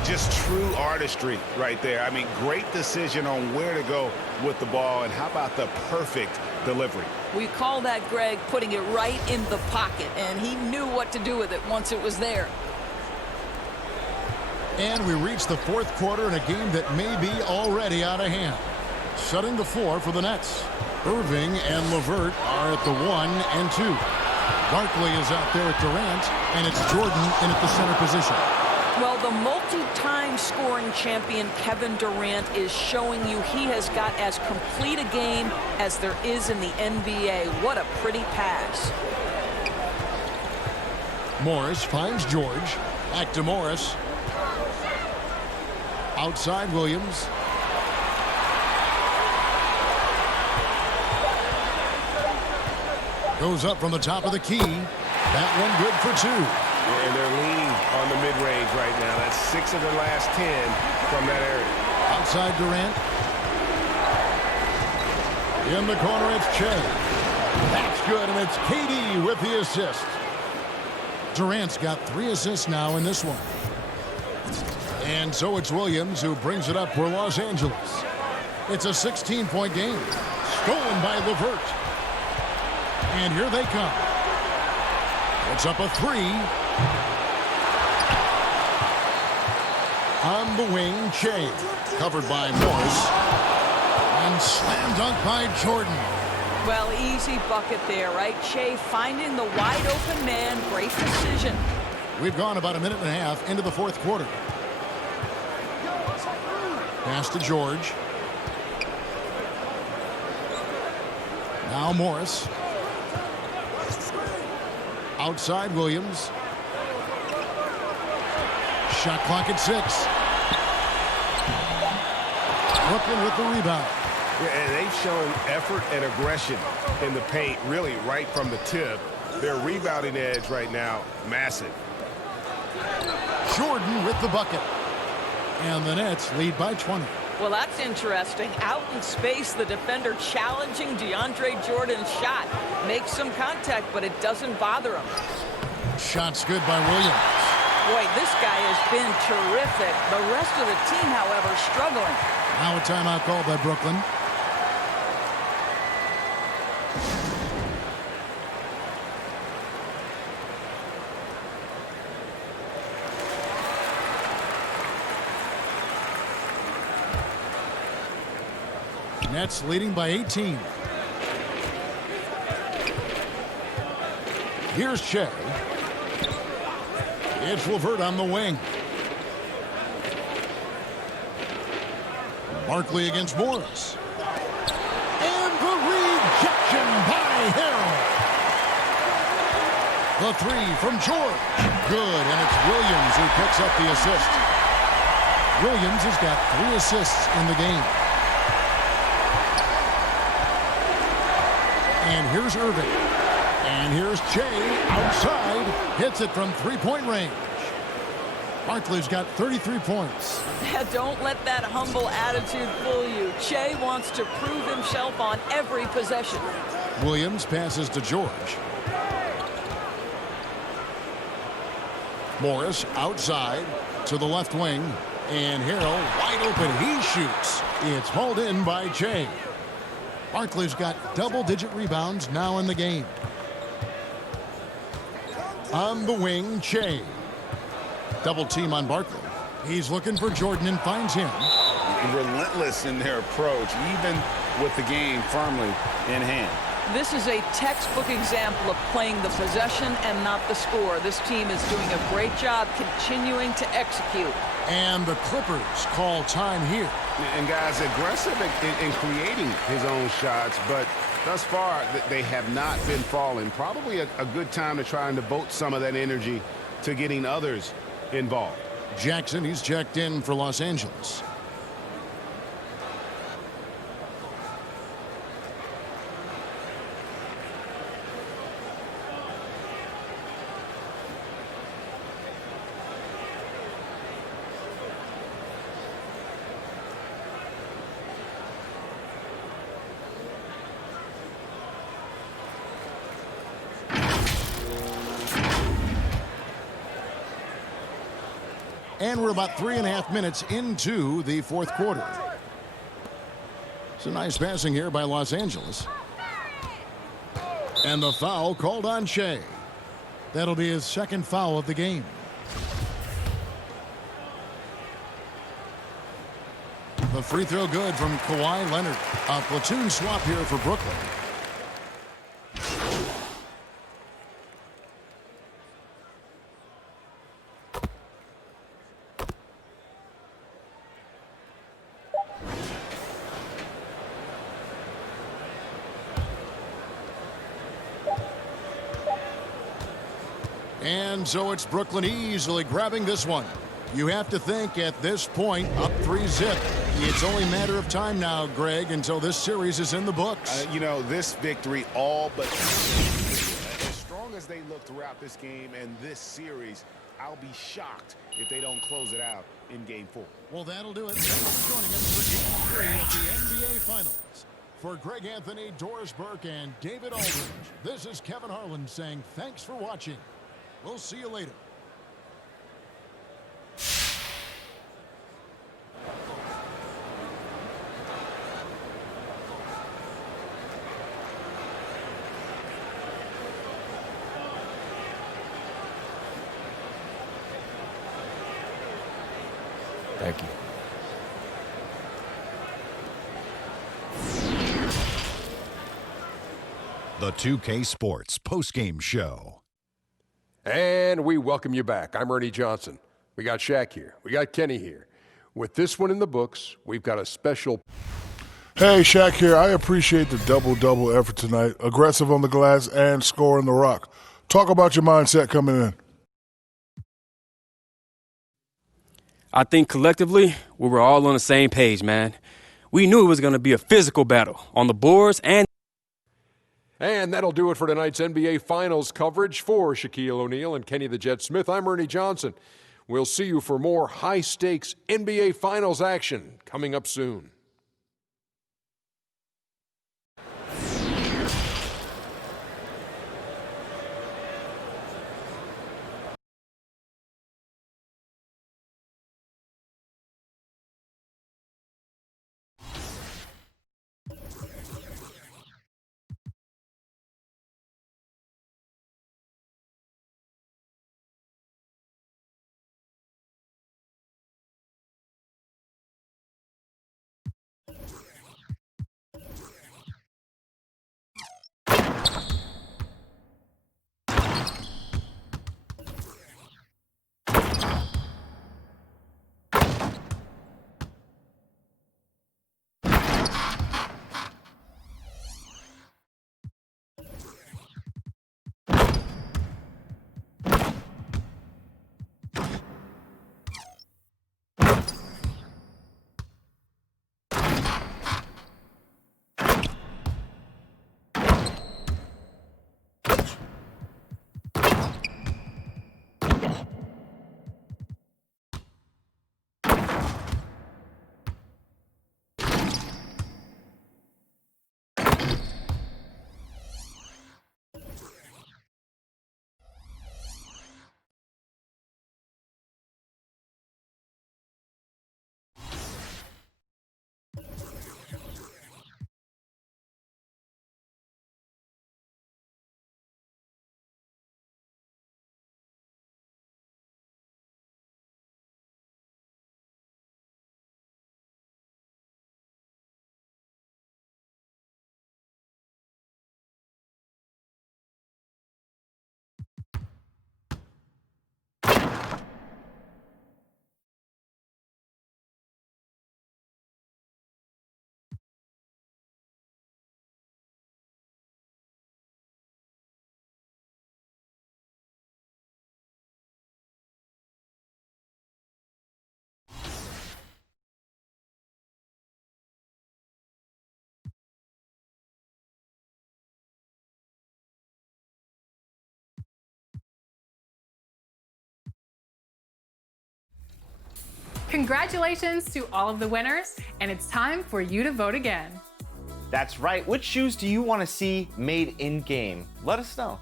Just true artistry right there. I mean, great decision on where to go with the ball, and how about the perfect delivery? We call that, Greg, putting it right in the pocket, and he knew what to do with it once it was there. And we reach the fourth quarter in a game that may be already out of hand. Setting the floor for the Nets. Irving and LeVert are at the 1 and 2. Barkley is out there at Durant, and it's Jordan in at the center position. Well, the multi-time scoring champion Kevin Durant is showing you he has got as complete a game as there is in the NBA. What a pretty pass. Morris finds George. Back to Morris. Outside Williams. Goes up from the top of the key. That one good for 2. And they're leaning on the mid-range right now. That's 6 of their last 10 from that area. Outside Durant. In the corner, it's Shea. That's good, and it's KD with the assist. Durant's got 3 assists now in this one. And so it's Williams who brings it up for Los Angeles. It's a 16-point game. Stolen by LeVert. And here they come. It's up a 3. On the wing, Shea. Covered by Morris. And slam dunk by Jordan. Well, easy bucket there, right? Shea finding the wide open man. Great decision. We've gone about a minute and a half into the fourth quarter. Pass to George. Now Morris. Outside Williams. Shot clock at 6. Brooklyn with the rebound. Yeah, and they've shown effort and aggression in the paint, really right from the tip. Their rebounding edge right now, massive. Jordan with the bucket. And the Nets lead by 20. Well, that's interesting. Out in space, the defender challenging DeAndre Jordan's shot. Makes some contact, but it doesn't bother him. Shot's good by Williams. Boy, this guy has been terrific. The rest of the team, however, struggling. Now a timeout called by Brooklyn. Nets leading by 18. Here's Shea. It's LeVert on the wing. Barkley against Morris. And the rejection by Harrell. The 3 from George. Good, and it's Williams who picks up the assist. Williams has got 3 assists in the game. And here's Irving. And here's Jay outside. Hits it from three-point range. Barkley's got 33 points. Don't let that humble attitude fool you. Che wants to prove himself on every possession. Williams passes to George. Morris outside to the left wing. And Harrell wide open. He shoots. It's hauled in by Che. Barkley's got double-digit rebounds now in the game. On the wing, Che. Double team on Barkley. He's looking for Jordan and finds him. Relentless in their approach, even with the game firmly in hand. This is a textbook example of playing the possession and not the score. This team is doing a great job continuing to execute. And the Clippers call time here. And guys, aggressive in creating his own shots, but thus far they have not been falling. Probably a good time to try and devote some of that energy to getting others involved. Jackson, he's checked in for Los Angeles. And we're about 3.5 minutes into the fourth quarter. It's a nice passing here by Los Angeles. And the foul called on Shea. That'll be his second foul of the game. The free throw good from Kawhi Leonard. A platoon swap here for Brooklyn. And so it's Brooklyn easily grabbing this one. You have to think at this point, up 3-zip. It's only a matter of time now, Greg, until this series is in the books. You know, this victory all but as strong as they look throughout this game and this series, I'll be shocked if they don't close it out in Game 4. Well, that'll do it. Thanks for joining us for Game 3 of the NBA Finals. For Greg Anthony, Doris Burke, and David Aldridge, this is Kevin Harlan saying thanks for watching. We'll see you later. Thank you. The 2K Sports postgame show. And we welcome you back. I'm Ernie Johnson. We got Shaq here. We got Kenny here. With this one in the books, we've got a special... Hey, Shaq here. I appreciate the double-double effort tonight. Aggressive on the glass and scoring the rock. Talk about your mindset coming in. I think collectively, we were all on the same page, man. We knew it was going to be a physical battle on the boards and... And that'll do it for tonight's NBA Finals coverage. For Shaquille O'Neal and Kenny the Jet Smith, I'm Ernie Johnson. We'll see you for more high-stakes NBA Finals action coming up soon. Congratulations to all of the winners, and it's time for you to vote again. That's right. Which shoes do you want to see made in-game? Let us know.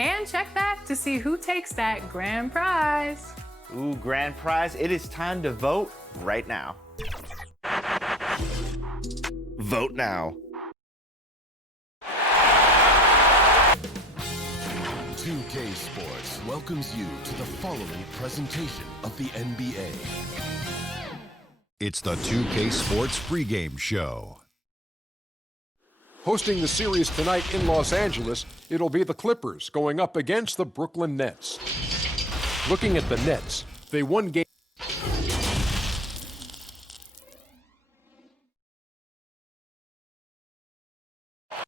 And check back to see who takes that grand prize. Ooh, grand prize. It is time to vote right now. Vote now. 2K Sports welcomes you to the following presentation of the NBA. It's the 2K Sports pregame show. Hosting the series tonight in Los Angeles, it'll be the Clippers going up against the Brooklyn Nets. Looking at the Nets, they won game.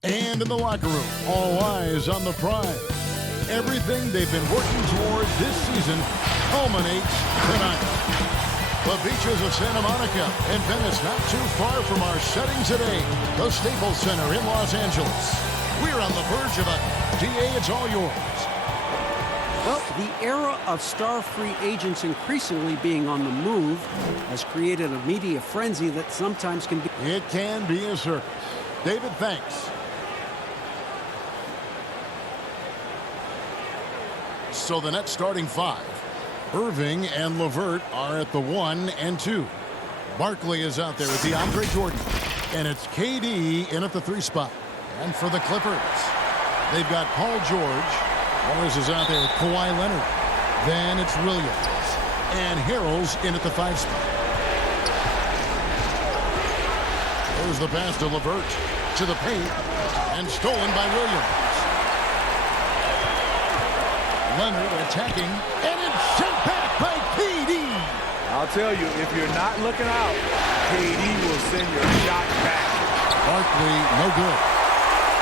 And in the locker room, all eyes on the prize. Everything they've been working toward this season culminates tonight. The beaches of Santa Monica and Venice, not too far from our setting today, the Staples Center in Los Angeles. We're on the verge of a DA, it's all yours. Well, the era of star free agents increasingly being on the move has created a media frenzy that sometimes can be... It can be a circus. David, thanks. So the Nets starting five. Irving and LeVert are at the 1 and 2. Barkley is out there with DeAndre Jordan. And it's KD in at the 3 spot. And for the Clippers, they've got Paul George. Morris is out there with Kawhi Leonard. Then it's Williams. And Harrell's in at the 5 spot. There's the pass to LeVert. To the paint. And stolen by Williams. Leonard attacking. And it's sent back by KD. I'll tell you, if you're not looking out, KD will send your shot back. Barkley, no good.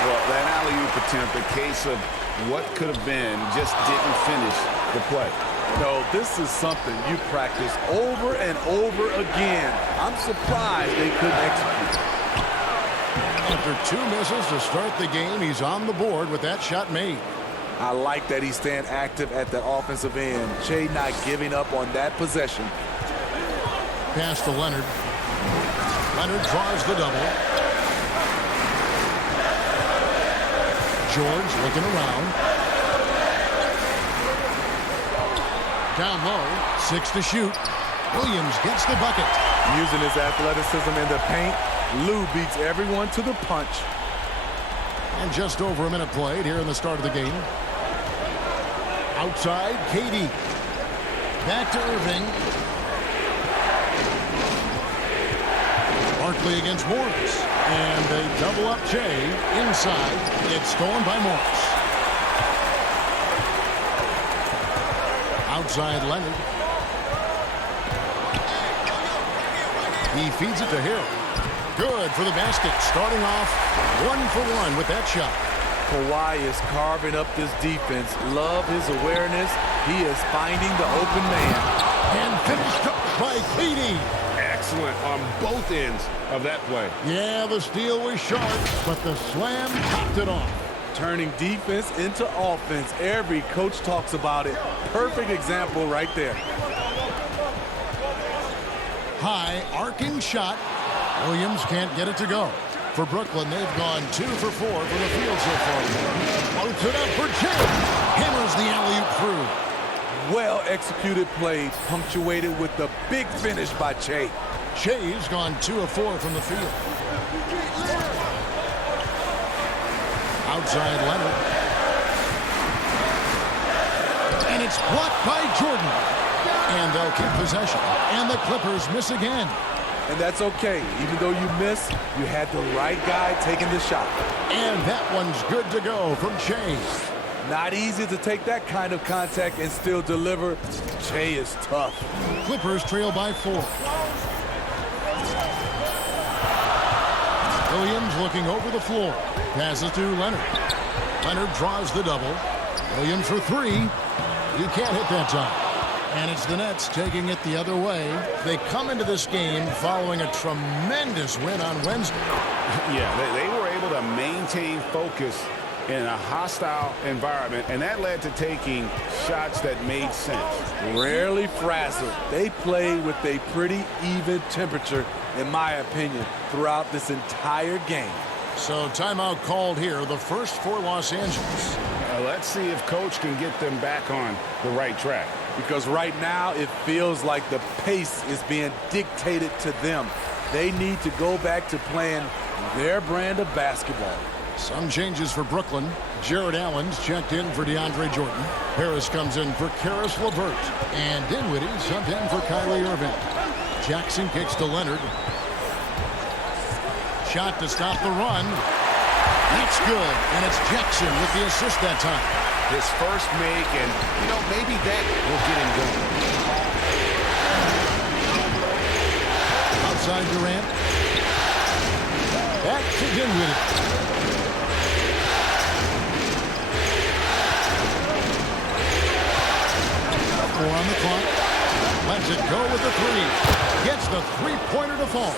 Well, that alley-oop attempt, a case of what could have been, just didn't finish the play. No, this is something you practice over and over again. I'm surprised they couldn't execute. After 2 misses to start the game, he's on the board with that shot made. I like that he's staying active at the offensive end. Shea not giving up on that possession. Pass to Leonard. Leonard draws the double. George looking around. Down low, 6 to shoot. Williams gets the bucket. Using his athleticism in the paint, Lou beats everyone to the punch. And just over a minute played here in the start of the game. Outside, KD. Back to Irving. Barkley against Morris. And they double up Jay. Inside, it's stolen by Morris. Outside Leonard. He feeds it to Hill. Good for the basket. Starting off 1 for 1 with that shot. Kawhi is carving up this defense. Love his awareness. He is finding the open man. And finished up by KD. Excellent on both ends of that play. Yeah, the steal was sharp, but the slam topped it off. Turning defense into offense. Every coach talks about it. Perfect example right there. High arcing shot. Williams can't get it to go. For Brooklyn, they've gone 2 for 4 from the field so far. Floats it up for Jay. Hammers the alley-oop through. Well-executed play, punctuated with the big finish by Che. Che's gone 2 of 4 from the field. Outside Leonard. And it's blocked by Jordan. And they'll keep possession. And the Clippers miss again. And that's okay. Even though you miss, you had the right guy taking the shot. And that one's good to go from Che. Not easy to take that kind of contact and still deliver. Che is tough. Clippers trail by 4. Williams looking over the floor. Passes to Leonard. Leonard draws the double. Williams for 3. You can't hit that time. And it's the Nets taking it the other way. They come into this game following a tremendous win on Wednesday. Yeah, they were able to maintain focus in a hostile environment, and that led to taking shots that made sense. Rarely frazzled. They play with a pretty even temperature, in my opinion, throughout this entire game. So timeout called here, the first for Los Angeles. Let's see if Coach can get them back on the right track. Because right now it feels like the pace is being dictated to them. They need to go back to playing their brand of basketball. Some changes for Brooklyn. Jared Allen's checked in for DeAndre Jordan. Harris comes in for Karis LeVert. And Dinwiddie subbed in for Kyrie Irving. Jackson kicks to Leonard. Shot to stop the run. That's good. And it's Jackson with the assist that time. His first make, and, maybe that will get him going. Outside Durant. Back to Dinwiddie. Four on the clock. Lets it go with the three. Gets the three-pointer to fall.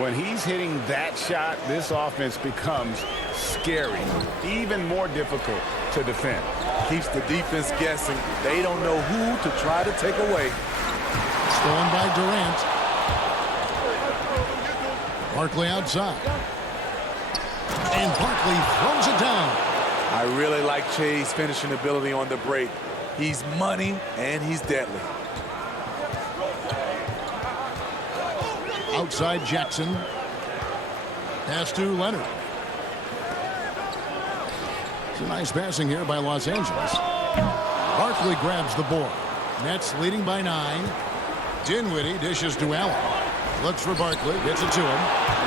When he's hitting that shot, this offense becomes scary, even more difficult to defend. Keeps the defense guessing. They don't know who to try to take away. Stolen by Durant. Barkley outside. And Barkley throws it down. I really like Che's finishing ability on the break. He's money and he's deadly. Outside Jackson. Pass to Leonard. It's a nice passing here by Los Angeles. Barkley grabs the board. Nets leading by 9. Dinwiddie dishes to Allen. Looks for Barkley. Gets it to him.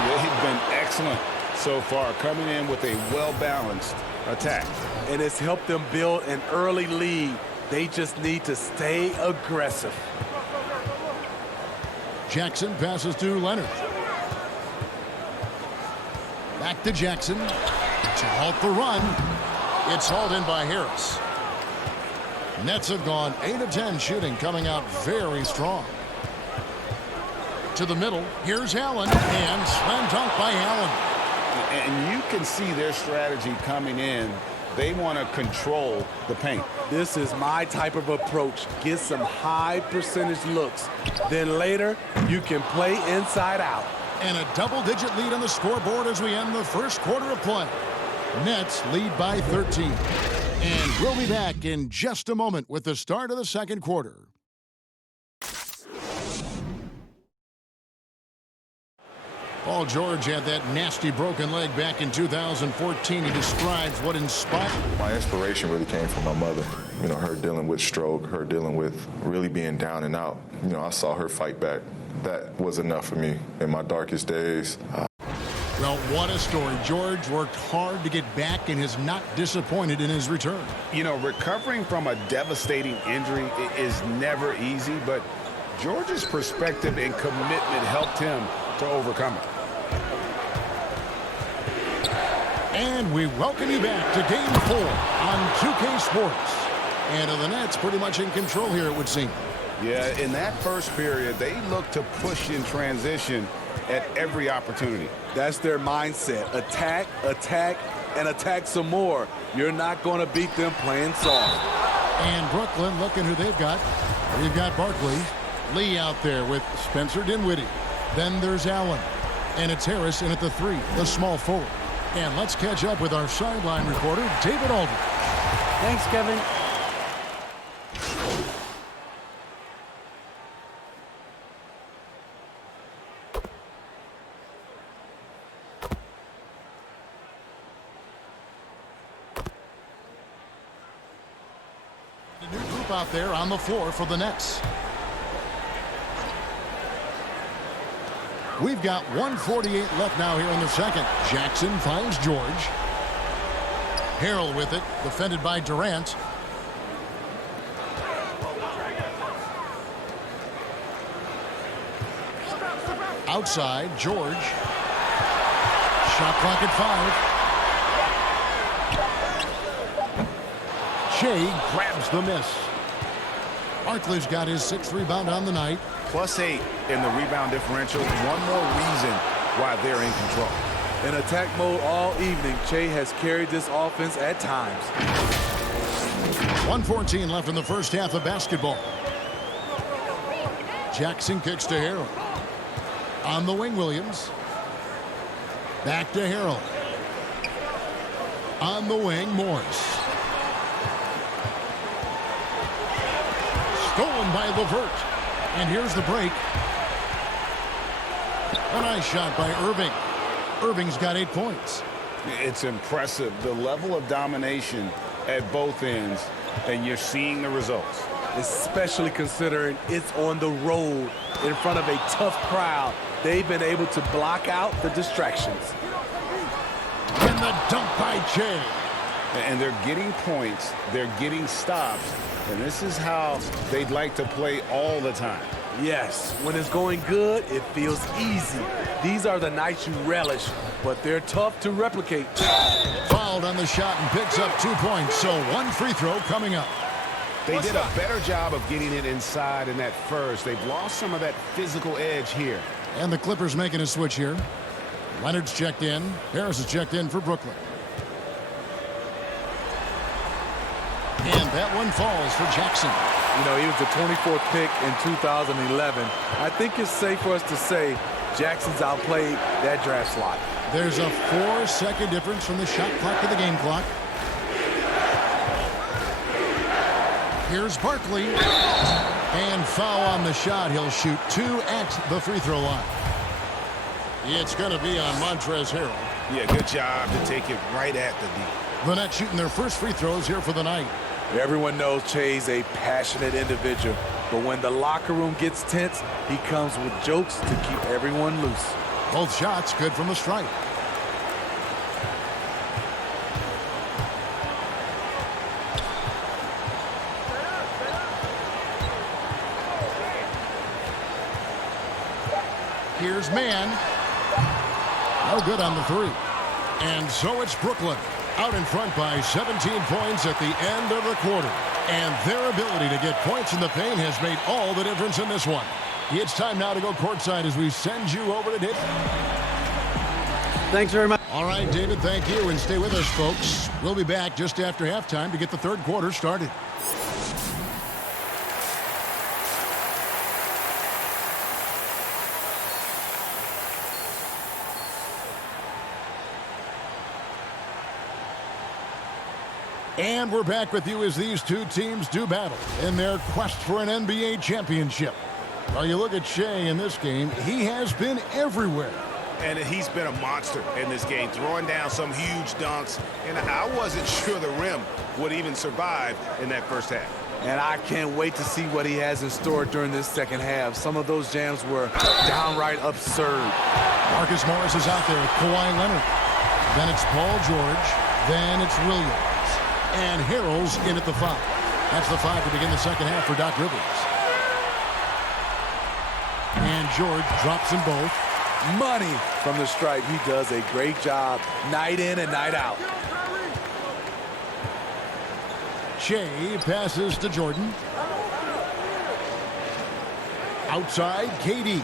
They've been excellent so far, coming in with a well-balanced attack. And it's helped them build an early lead. They just need to stay aggressive. Jackson passes to Leonard. Back to Jackson to halt the run. It's hauled in by Harris. Nets have gone 8 of 10 shooting, coming out very strong. To the middle, here's Allen, and slam dunk by Allen. And you can see their strategy coming in. They want to control the paint. This is my type of approach. Get some high percentage looks. Then later, you can play inside out. And a double-digit lead on the scoreboard as we end the first quarter of play. Nets lead by 13. And we'll be back in just a moment with the start of the second quarter. Paul George had that nasty broken leg back in 2014. He describes what inspired. My inspiration really came from my mother. Her dealing with stroke, her dealing with really being down and out. I saw her fight back. That was enough for me in my darkest days. Well, what a story. George worked hard to get back and is not disappointed in his return. Recovering from a devastating injury is never easy, but George's perspective and commitment helped him to overcome it. And we welcome you back to Game 4 on 2K Sports. And the Nets pretty much in control here, it would seem. Yeah, in that first period, they looked to push in transition at every opportunity. That's their mindset. Attack, attack, and attack some more. You're not going to beat them playing soft. And Brooklyn, looking who they've got. We've got Barkley. Lee out there with Spencer Dinwiddie. Then there's Allen. And it's Harris in at the 3, the small forward. And let's catch up with our sideline reporter, David Aldridge. Thanks, Kevin. The new group out there on the floor for the Nets. We've got 1:48 left now here in the second. Jackson finds George. Harrell with it, defended by Durant. Outside, George. Shot clock at 5. Shea grabs the miss. Barkley's got his 6th rebound on the night. +8 in the rebound differential. One more reason why they're in control. In attack mode all evening, Che has carried this offense at times. 1:14 left in the first half of basketball. Jackson kicks to Harrell. On the wing, Williams. Back to Harrell. On the wing, Morris. Stolen by LeVert. And here's the break. A nice shot by Irving. Irving's got 8 points. It's impressive, the level of domination at both ends, and you're seeing the results. Especially considering it's on the road in front of a tough crowd. They've been able to block out the distractions. And the dunk by Che. And they're getting points, they're getting stops, and this is how they'd like to play all the time. Yes, when it's going good, it feels easy. These are the nights you relish, but they're tough to replicate. Fouled on the shot and picks up 2 points, so 1 free throw coming up. They did a better job of getting it inside in that first. They've lost some of that physical edge here. And the Clippers making a switch here. Leonard's checked in. Harris is checked in for Brooklyn. And that one falls for Jackson. You know, he was the 24th pick in 2011. I think it's safe for us to say Jackson's outplayed that draft slot. There's a 4-second difference from the shot clock to the game clock. Here's Barkley. And foul on the shot. He'll shoot 2 at the free throw line. It's going to be on Montrezl Harrell. Yeah, good job to take it right at the D. The Nets shooting their first free throws here for the night. Everyone knows Che's a passionate individual, but when the locker room gets tense, he comes with jokes to keep everyone loose. Both shots good from the stripe. Here's Mann. No good on the 3. And so it's Brooklyn out in front by 17 points at the end of the quarter. And their ability to get points in the paint has made all the difference in this one. It's time now to go courtside as we send you over to David. Thanks very much. All right, David, thank you. And stay with us, folks. We'll be back just after halftime to get the third quarter started. And we're back with you as these two teams do battle in their quest for an NBA championship. Well, you look at Shea in this game, he has been everywhere. And he's been a monster in this game, throwing down some huge dunks. And I wasn't sure the rim would even survive in that first half. And I can't wait to see what he has in store during this second half. Some of those jams were downright absurd. Marcus Morris is out there with Kawhi Leonard. Then it's Paul George. Then it's Williams. And Harrell's in at the 5. That's the 5 to begin the second half for Doc Rivers. And George drops them both. Money from the stripe. He does a great job night in and night out. Shea passes to Jordan. Outside, KD.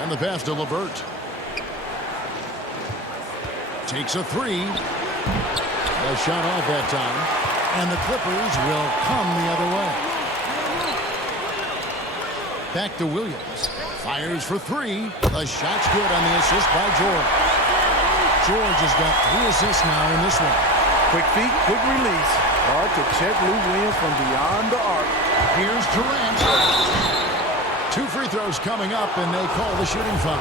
And the pass to LeVert. Takes a 3. A shot off that time. And the Clippers will come the other way. Back to Williams. Fires for 3. The shot's good on the assist by George. George has got 3 assists now in this one. Quick feet, quick release. Hard to check Lou Williams from beyond the arc. Here's Durant. 2 free throws coming up, and they call the shooting foul.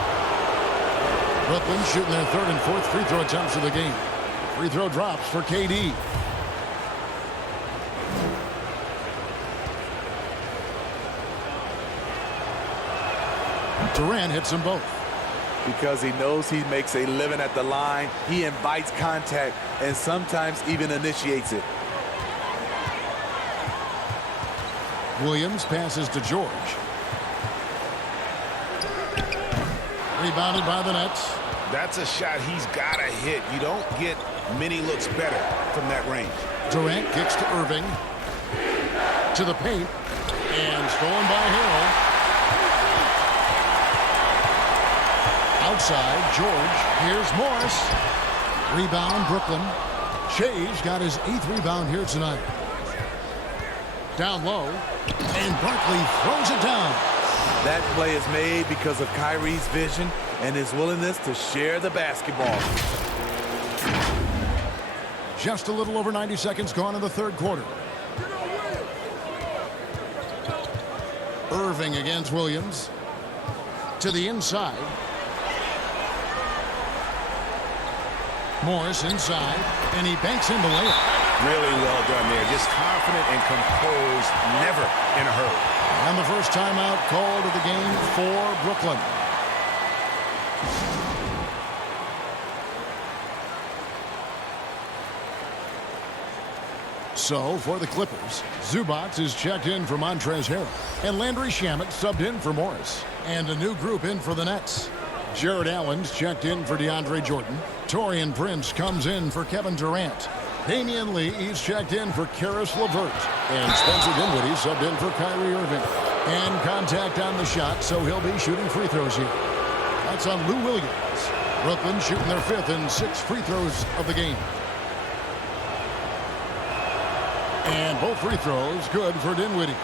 Brooklyn shooting their 3rd and 4th free throw attempts of the game. Free throw drops for KD. Durant hits them both. Because he knows he makes a living at the line, he invites contact and sometimes even initiates it. Williams passes to George. Rebounded by the Nets. That's a shot he's got to hit. You don't get many looks better from that range. Durant kicks to Irving. To the paint. And stolen by Harrell. Outside, George. Here's Morris. Rebound, Brooklyn. Shea's got his 8th rebound here tonight. Down low, and Barkley throws it down. That play is made because of Kyrie's vision and his willingness to share the basketball. Just a little over 90 seconds gone in the third quarter. Irving against Williams. To the inside. Morris inside, and he banks in the layup. Really well done there. Just confident and composed, never in a hurry. And the first timeout called of the game for Brooklyn. So, for the Clippers, Zubac is checked in for Montrezl Harrell, and Landry Shamet subbed in for Morris. And a new group in for the Nets. Jared Allen's checked in for DeAndre Jordan. Taurean Prince comes in for Kevin Durant. Damian Lee is checked in for Karis LeVert. And Spencer Dinwiddie subbed in for Kyrie Irving. And contact on the shot, so he'll be shooting free throws here. That's on Lou Williams. Brooklyn shooting their 5th and 6th free throws of the game. And both free throws good for Dinwiddie.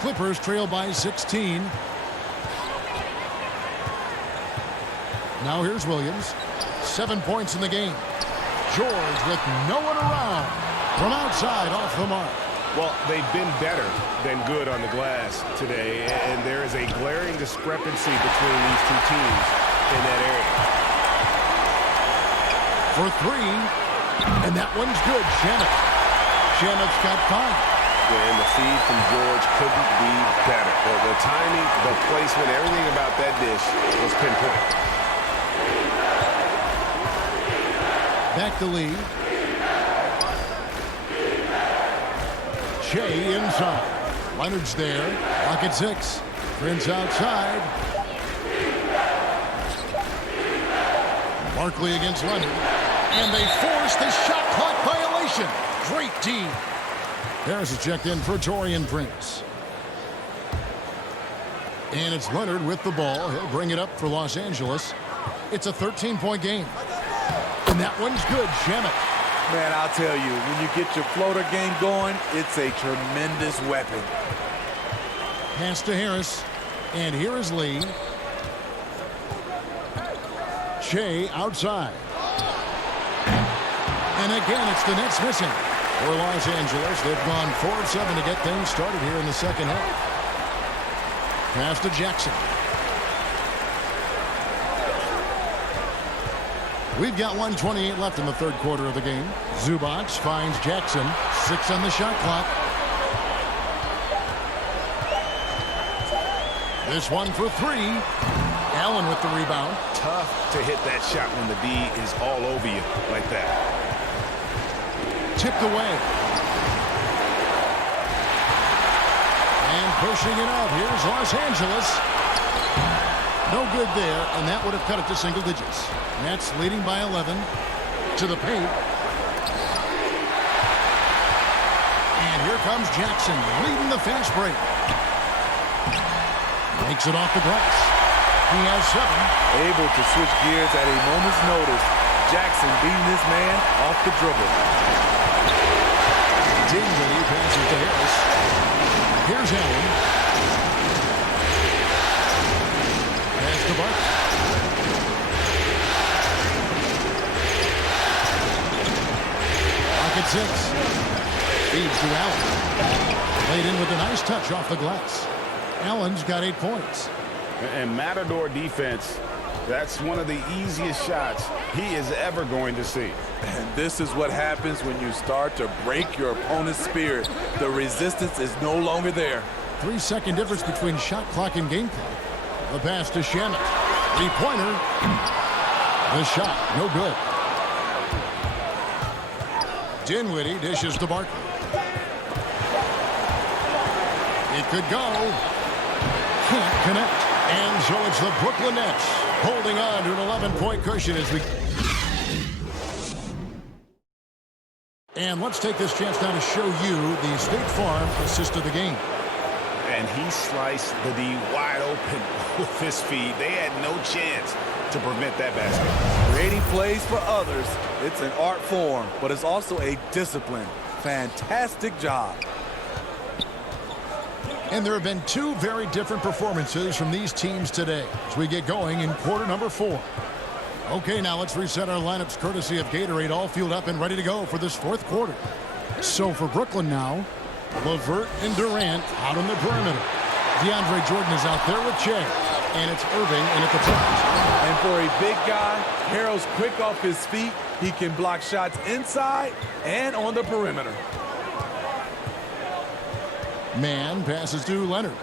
Clippers trail by 16. Now here's Williams. 7 points in the game. George with no one around. From outside off the mark. Well, they've been better than good on the glass today, and there is a glaring discrepancy between these two teams in that area. For 3. And that one's good. Shamet's got 5. And the feed from George couldn't be better. The timing, the placement, everything about that dish was pinpoint. Back to Lee. Shea inside. Leonard's there. Pocket 6. Prince outside. Barkley against Leonard. And they force the shot clock violation. Great D. Harris is checked in for Taurean Prince. And it's Leonard with the ball. He'll bring it up for Los Angeles. It's a 13-point game. And that one's good, Shamet. Man, I'll tell you, when you get your floater game going, it's a tremendous weapon. Pass to Harris. And here is Lee. Shea outside. And again, it's the Nets missing. For Los Angeles, they've gone 4 of 7 to get things started here in the second half. Pass to Jackson. We've got 1:28 left in the third quarter of the game. Zubac finds Jackson. 6 on the shot clock. This one for 3. Allen with the rebound. Tough to hit that shot when the D is all over you like that. Tipped away. And pushing it out. Here's Los Angeles. No good there, and that would have cut it to single digits. Nets leading by 11 to the paint. And here comes Jackson leading the fast break. Makes it off the glass. He has 7. Able to switch gears at a moment's notice. Jackson beating this man off the dribble. Dinwiddie passes to Harris. Here's Allen. Pass to Barkley. Pocket 6. Feeds to Allen. Played in with a nice touch off the glass. Allen's got 8 points. And Matador defense, that's one of the easiest shots he is ever going to see. And this is what happens when you start to break your opponent's spirit. The resistance is no longer there. 3-second difference between shot clock and game clock. The pass to Shamet. 3-pointer. The shot, no good. Dinwiddie dishes to Barkley. It could go. Can't connect. And so it's the Brooklyn Nets holding on to an 11-point cushion as we... And let's take this chance now to show you the State Farm assist of the game. And he sliced the D wide open with his feet. They had no chance to prevent that basket. Creating plays for others, it's an art form, but it's also a discipline. Fantastic job. And there have been two very different performances from these teams today as we get going in quarter number 4. Okay, now let's reset our lineups courtesy of Gatorade, all fueled up and ready to go for this fourth quarter. So for Brooklyn now, LeVert and Durant out on the perimeter. DeAndre Jordan is out there with Che. And it's Irving in at the top. And for a big guy, Harrell's quick off his feet. He can block shots inside and on the perimeter. Man passes to Leonard.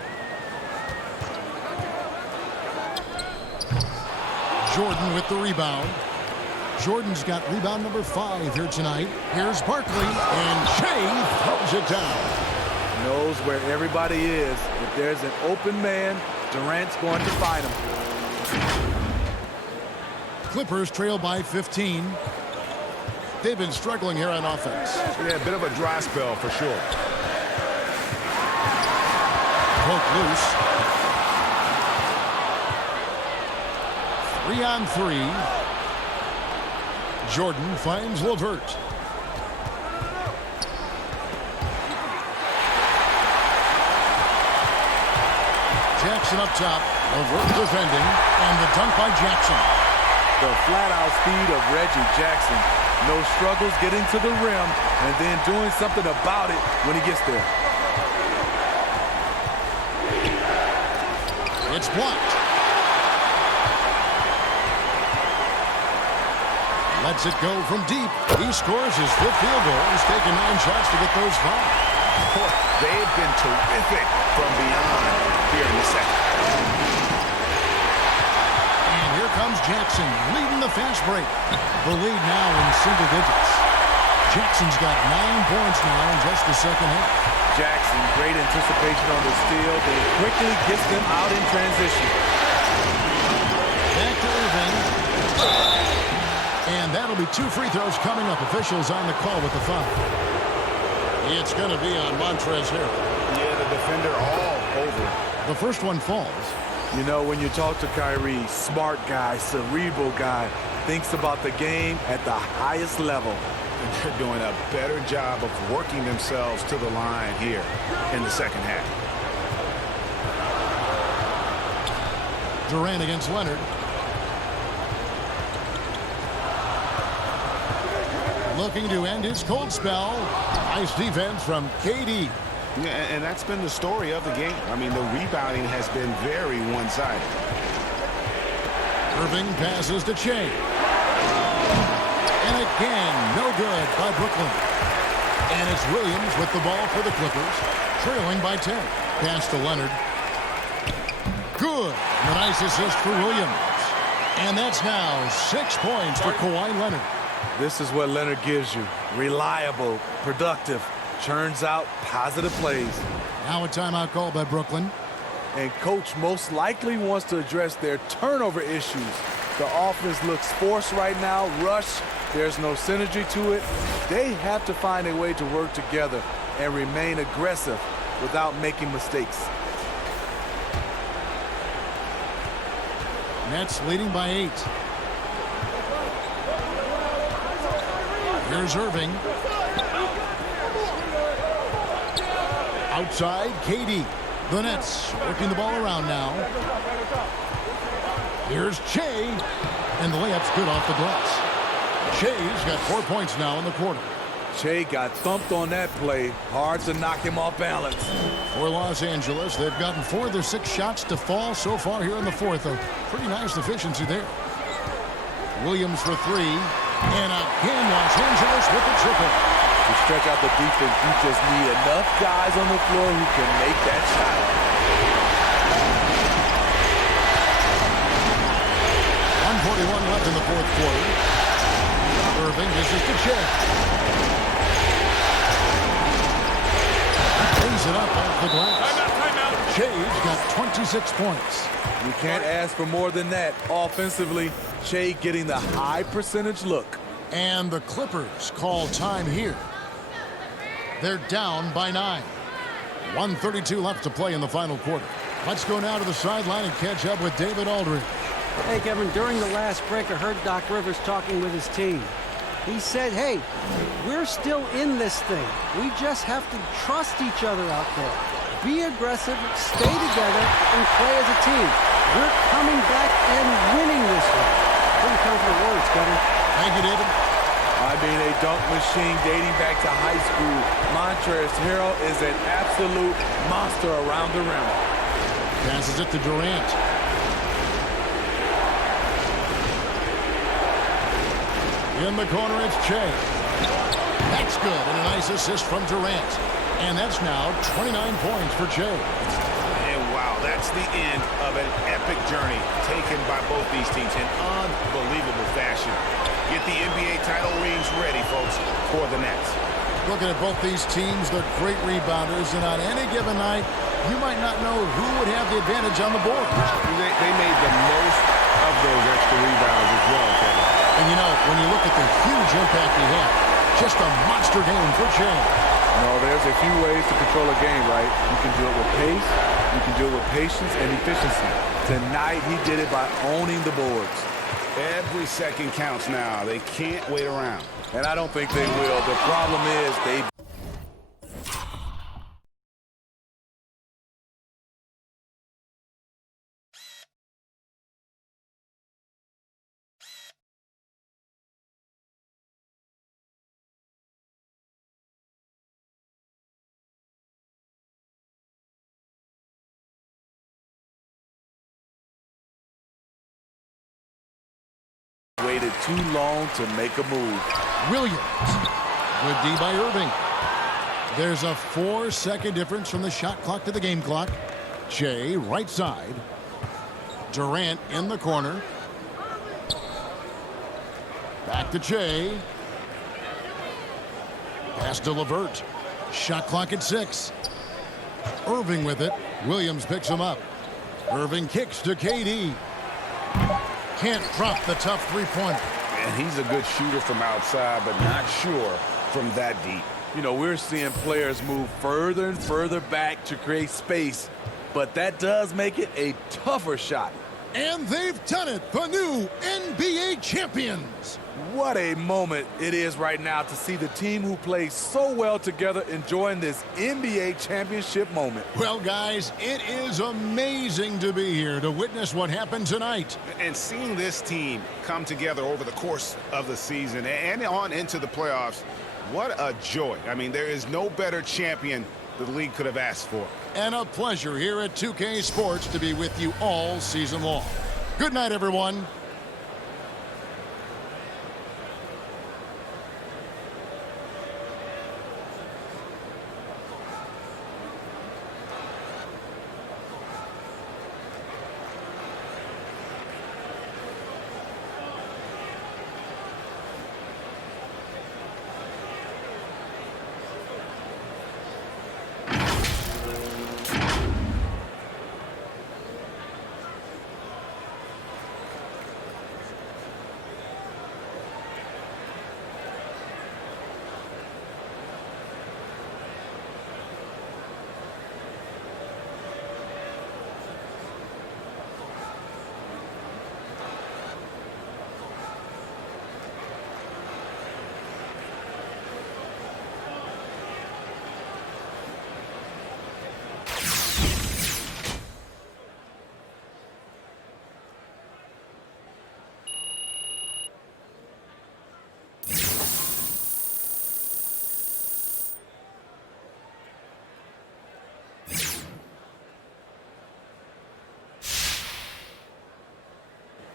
Jordan with the rebound. Jordan's got rebound number 5 here tonight. Here's Barkley, and Shea throws it down. Knows where everybody is. If there's an open man, Durant's going to find him. Clippers trail by 15. They've been struggling here on offense. Yeah, a bit of a dry spell for sure. Poke loose. 3-on-3. Jordan finds LeVert. Jackson up top. LeVert defending. And the dunk by Jackson. The flat-out speed of Reggie Jackson. No struggles getting to the rim and then doing something about it when he gets there. It's blocked. Lets it go from deep. He scores his 5th field goal. He's taken 9 shots to get those 5. They've been terrific from beyond here in the second. And here comes Jackson leading the fast break. The lead now in single digits. Jackson's got 9 points now in just the second half. Jackson, great anticipation on the steal, then quickly gets them out in transition. Back to Irving. And that'll be 2 free throws coming up. Officials on the call with the foul. It's going to be on Montrezl Harrell. Yeah, the defender all over. The first one falls. You know, when you talk to Kyrie, smart guy, cerebral guy, thinks about the game at the highest level. And they're doing a better job of working themselves to the line here in the second half. Durant against Leonard. Looking to end his cold spell. Nice defense from KD. Yeah, and that's been the story of the game. I mean, the rebounding has been very one-sided. Irving passes to Che. And again, no good by Brooklyn. And it's Williams with the ball for the Clippers, trailing by 10. Pass to Leonard. Good. A nice assist for Williams. And that's now 6 points for Kawhi Leonard. This is what Leonard gives you. Reliable, productive, churns out positive plays. Now a timeout call by Brooklyn. And coach most likely wants to address their turnover issues. The offense looks forced right now, rush. There's no synergy to it. They have to find a way to work together and remain aggressive without making mistakes. Nets leading by 8. Here's Irving. Outside, KD. The Nets working the ball around now. Here's Che. And the layup's good off the glass. Che's got 4 points now in the quarter. Che got thumped on that play. Hard to knock him off balance. For Los Angeles, they've gotten 4 of their 6 shots to fall so far here in the fourth. A pretty nice efficiency there. Williams for 3. And again, Los Angeles with the triple. To stretch out the defense, you just need enough guys on the floor who can make that shot. 1:41 left in the fourth quarter. Irving dishes to Che. Lays it up off the glass. Timeout. Che's got 26 points. You can't ask for more than that. Offensively, Che getting the high percentage look. And the Clippers call time here. They're down by 9. 1:32 left to play in the final quarter. Let's go now to the sideline and catch up with David Aldridge. Hey, Kevin, during the last break, I heard Doc Rivers talking with his team. He said, hey, we're still in this thing. We just have to trust each other out there. Be aggressive, stay together, and play as a team. We're coming back and winning this one. Pretty confident words, Kevin. Thank you, David. I mean, a dunk machine dating back to high school. Montrezl Harrell is an absolute monster around the rim. Passes it to Durant. In the corner, it's Che. That's good, and a nice assist from Durant. And that's now 29 points for Che. And wow, that's the end of an epic journey taken by both these teams in unbelievable fashion. Get the NBA title rings ready, folks, for the Nets. Looking at both these teams, they're great rebounders, and on any given night, you might not know who would have the advantage on the board. They made the most of those extra rebounds as well, Kevin. And you know, when you look at the huge impact he had, just a monster game for Che. No, there's a few ways to control a game, right? You can do it with pace, you can do it with patience and efficiency. Tonight, he did it by owning the boards. Every second counts now. They can't wait around. And I don't think they will. The problem is they... waited too long to make a move. Williams. Good D by Irving. There's a 4-second difference from the shot clock to the game clock. Che, right side. Durant in the corner. Back to Che. Pass to LeVert. Shot clock at 6. Irving with it. Williams picks him up. Irving kicks to KD. Can't drop the tough three-pointer. And he's a good shooter from outside, but not sure from that deep. You know, we're seeing players move further and further back to create space, but that does make it a tougher shot. And they've done it, the new NBA champions. What a moment it is right now to see the team who plays so well together enjoying this NBA championship moment. Well, guys, it is amazing to be here to witness what happened tonight. And seeing this team come together over the course of the season and on into the playoffs, what a joy. I mean, there is no better champion the league could have asked for. And a pleasure here at 2K Sports to be with you all season long. Good night, everyone.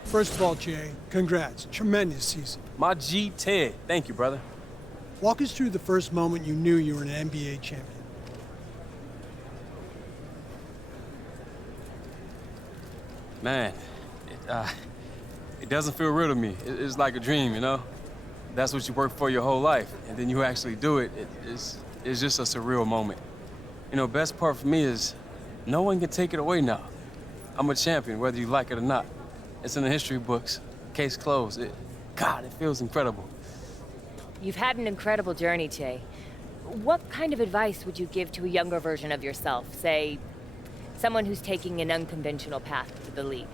First of all, Jay, congrats. Tremendous season. My G, Ted. Thank you, brother. Walk us through the first moment you knew you were an NBA champion. Man, it doesn't feel real to me. It's like a dream, you know? That's what you work for your whole life, and then you actually do it. It's just a surreal moment. You know, best part for me is no one can take it away now. I'm a champion, whether you like it or not. It's in the history books. Case closed. God, it feels incredible. You've had an incredible journey, Che. What kind of advice would you give to a younger version of yourself? Say, someone who's taking an unconventional path to the league?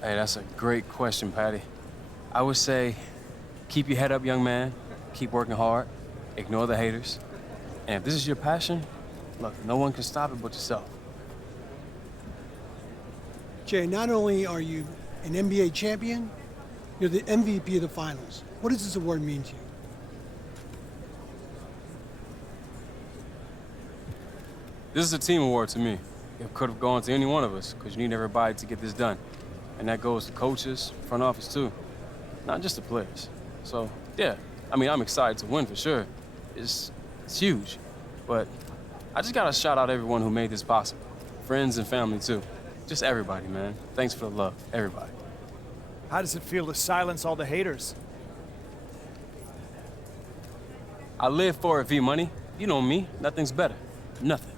Hey, that's a great question, Patty. I would say, keep your head up, young man. Keep working hard. Ignore the haters. And if this is your passion, look, no one can stop it but yourself. Jay, not only are you an NBA champion, you're the MVP of the finals. What does this award mean to you? This is a team award to me. It could have gone to any one of us, because you need everybody to get this done. And that goes to coaches, front office too. Not just the players. So, yeah, I mean, I'm excited to win for sure. It's huge. But I just gotta shout out everyone who made this possible. Friends and family too. Just everybody, man. Thanks for the love, everybody. How does it feel to silence all the haters? I live for it, V-Money. You know me, nothing's better. Nothing.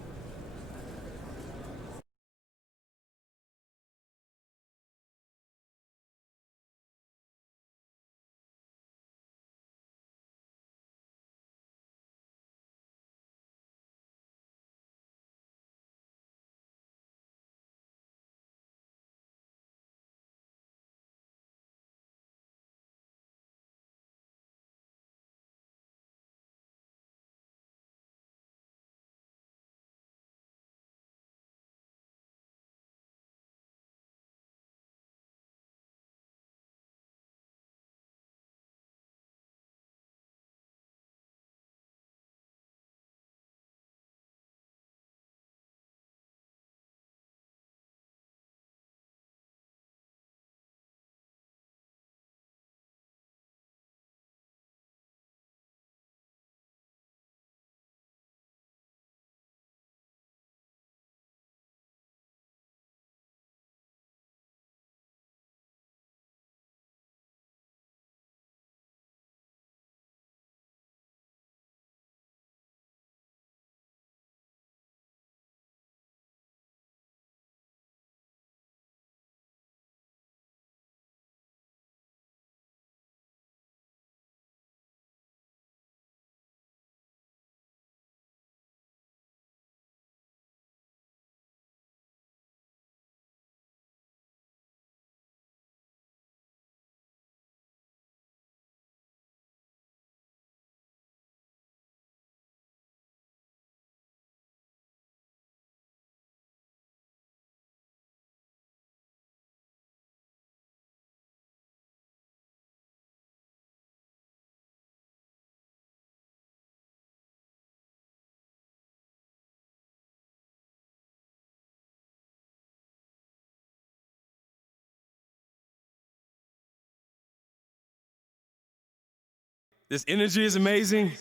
This energy is amazing.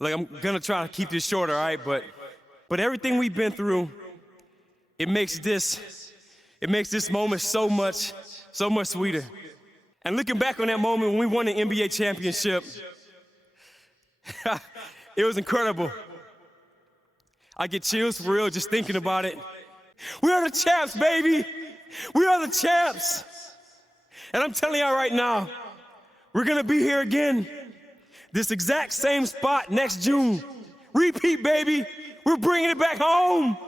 Like, I'm gonna try to keep this short, all right? But everything we've been through, it makes this moment so much sweeter. And looking back on that moment when we won the NBA championship, it was incredible. I get chills for real just thinking about it. We are the champs, baby. We are the champs. And I'm telling y'all right now, we're gonna be here again, this exact same spot next June. Repeat, baby. We're bringing it back home.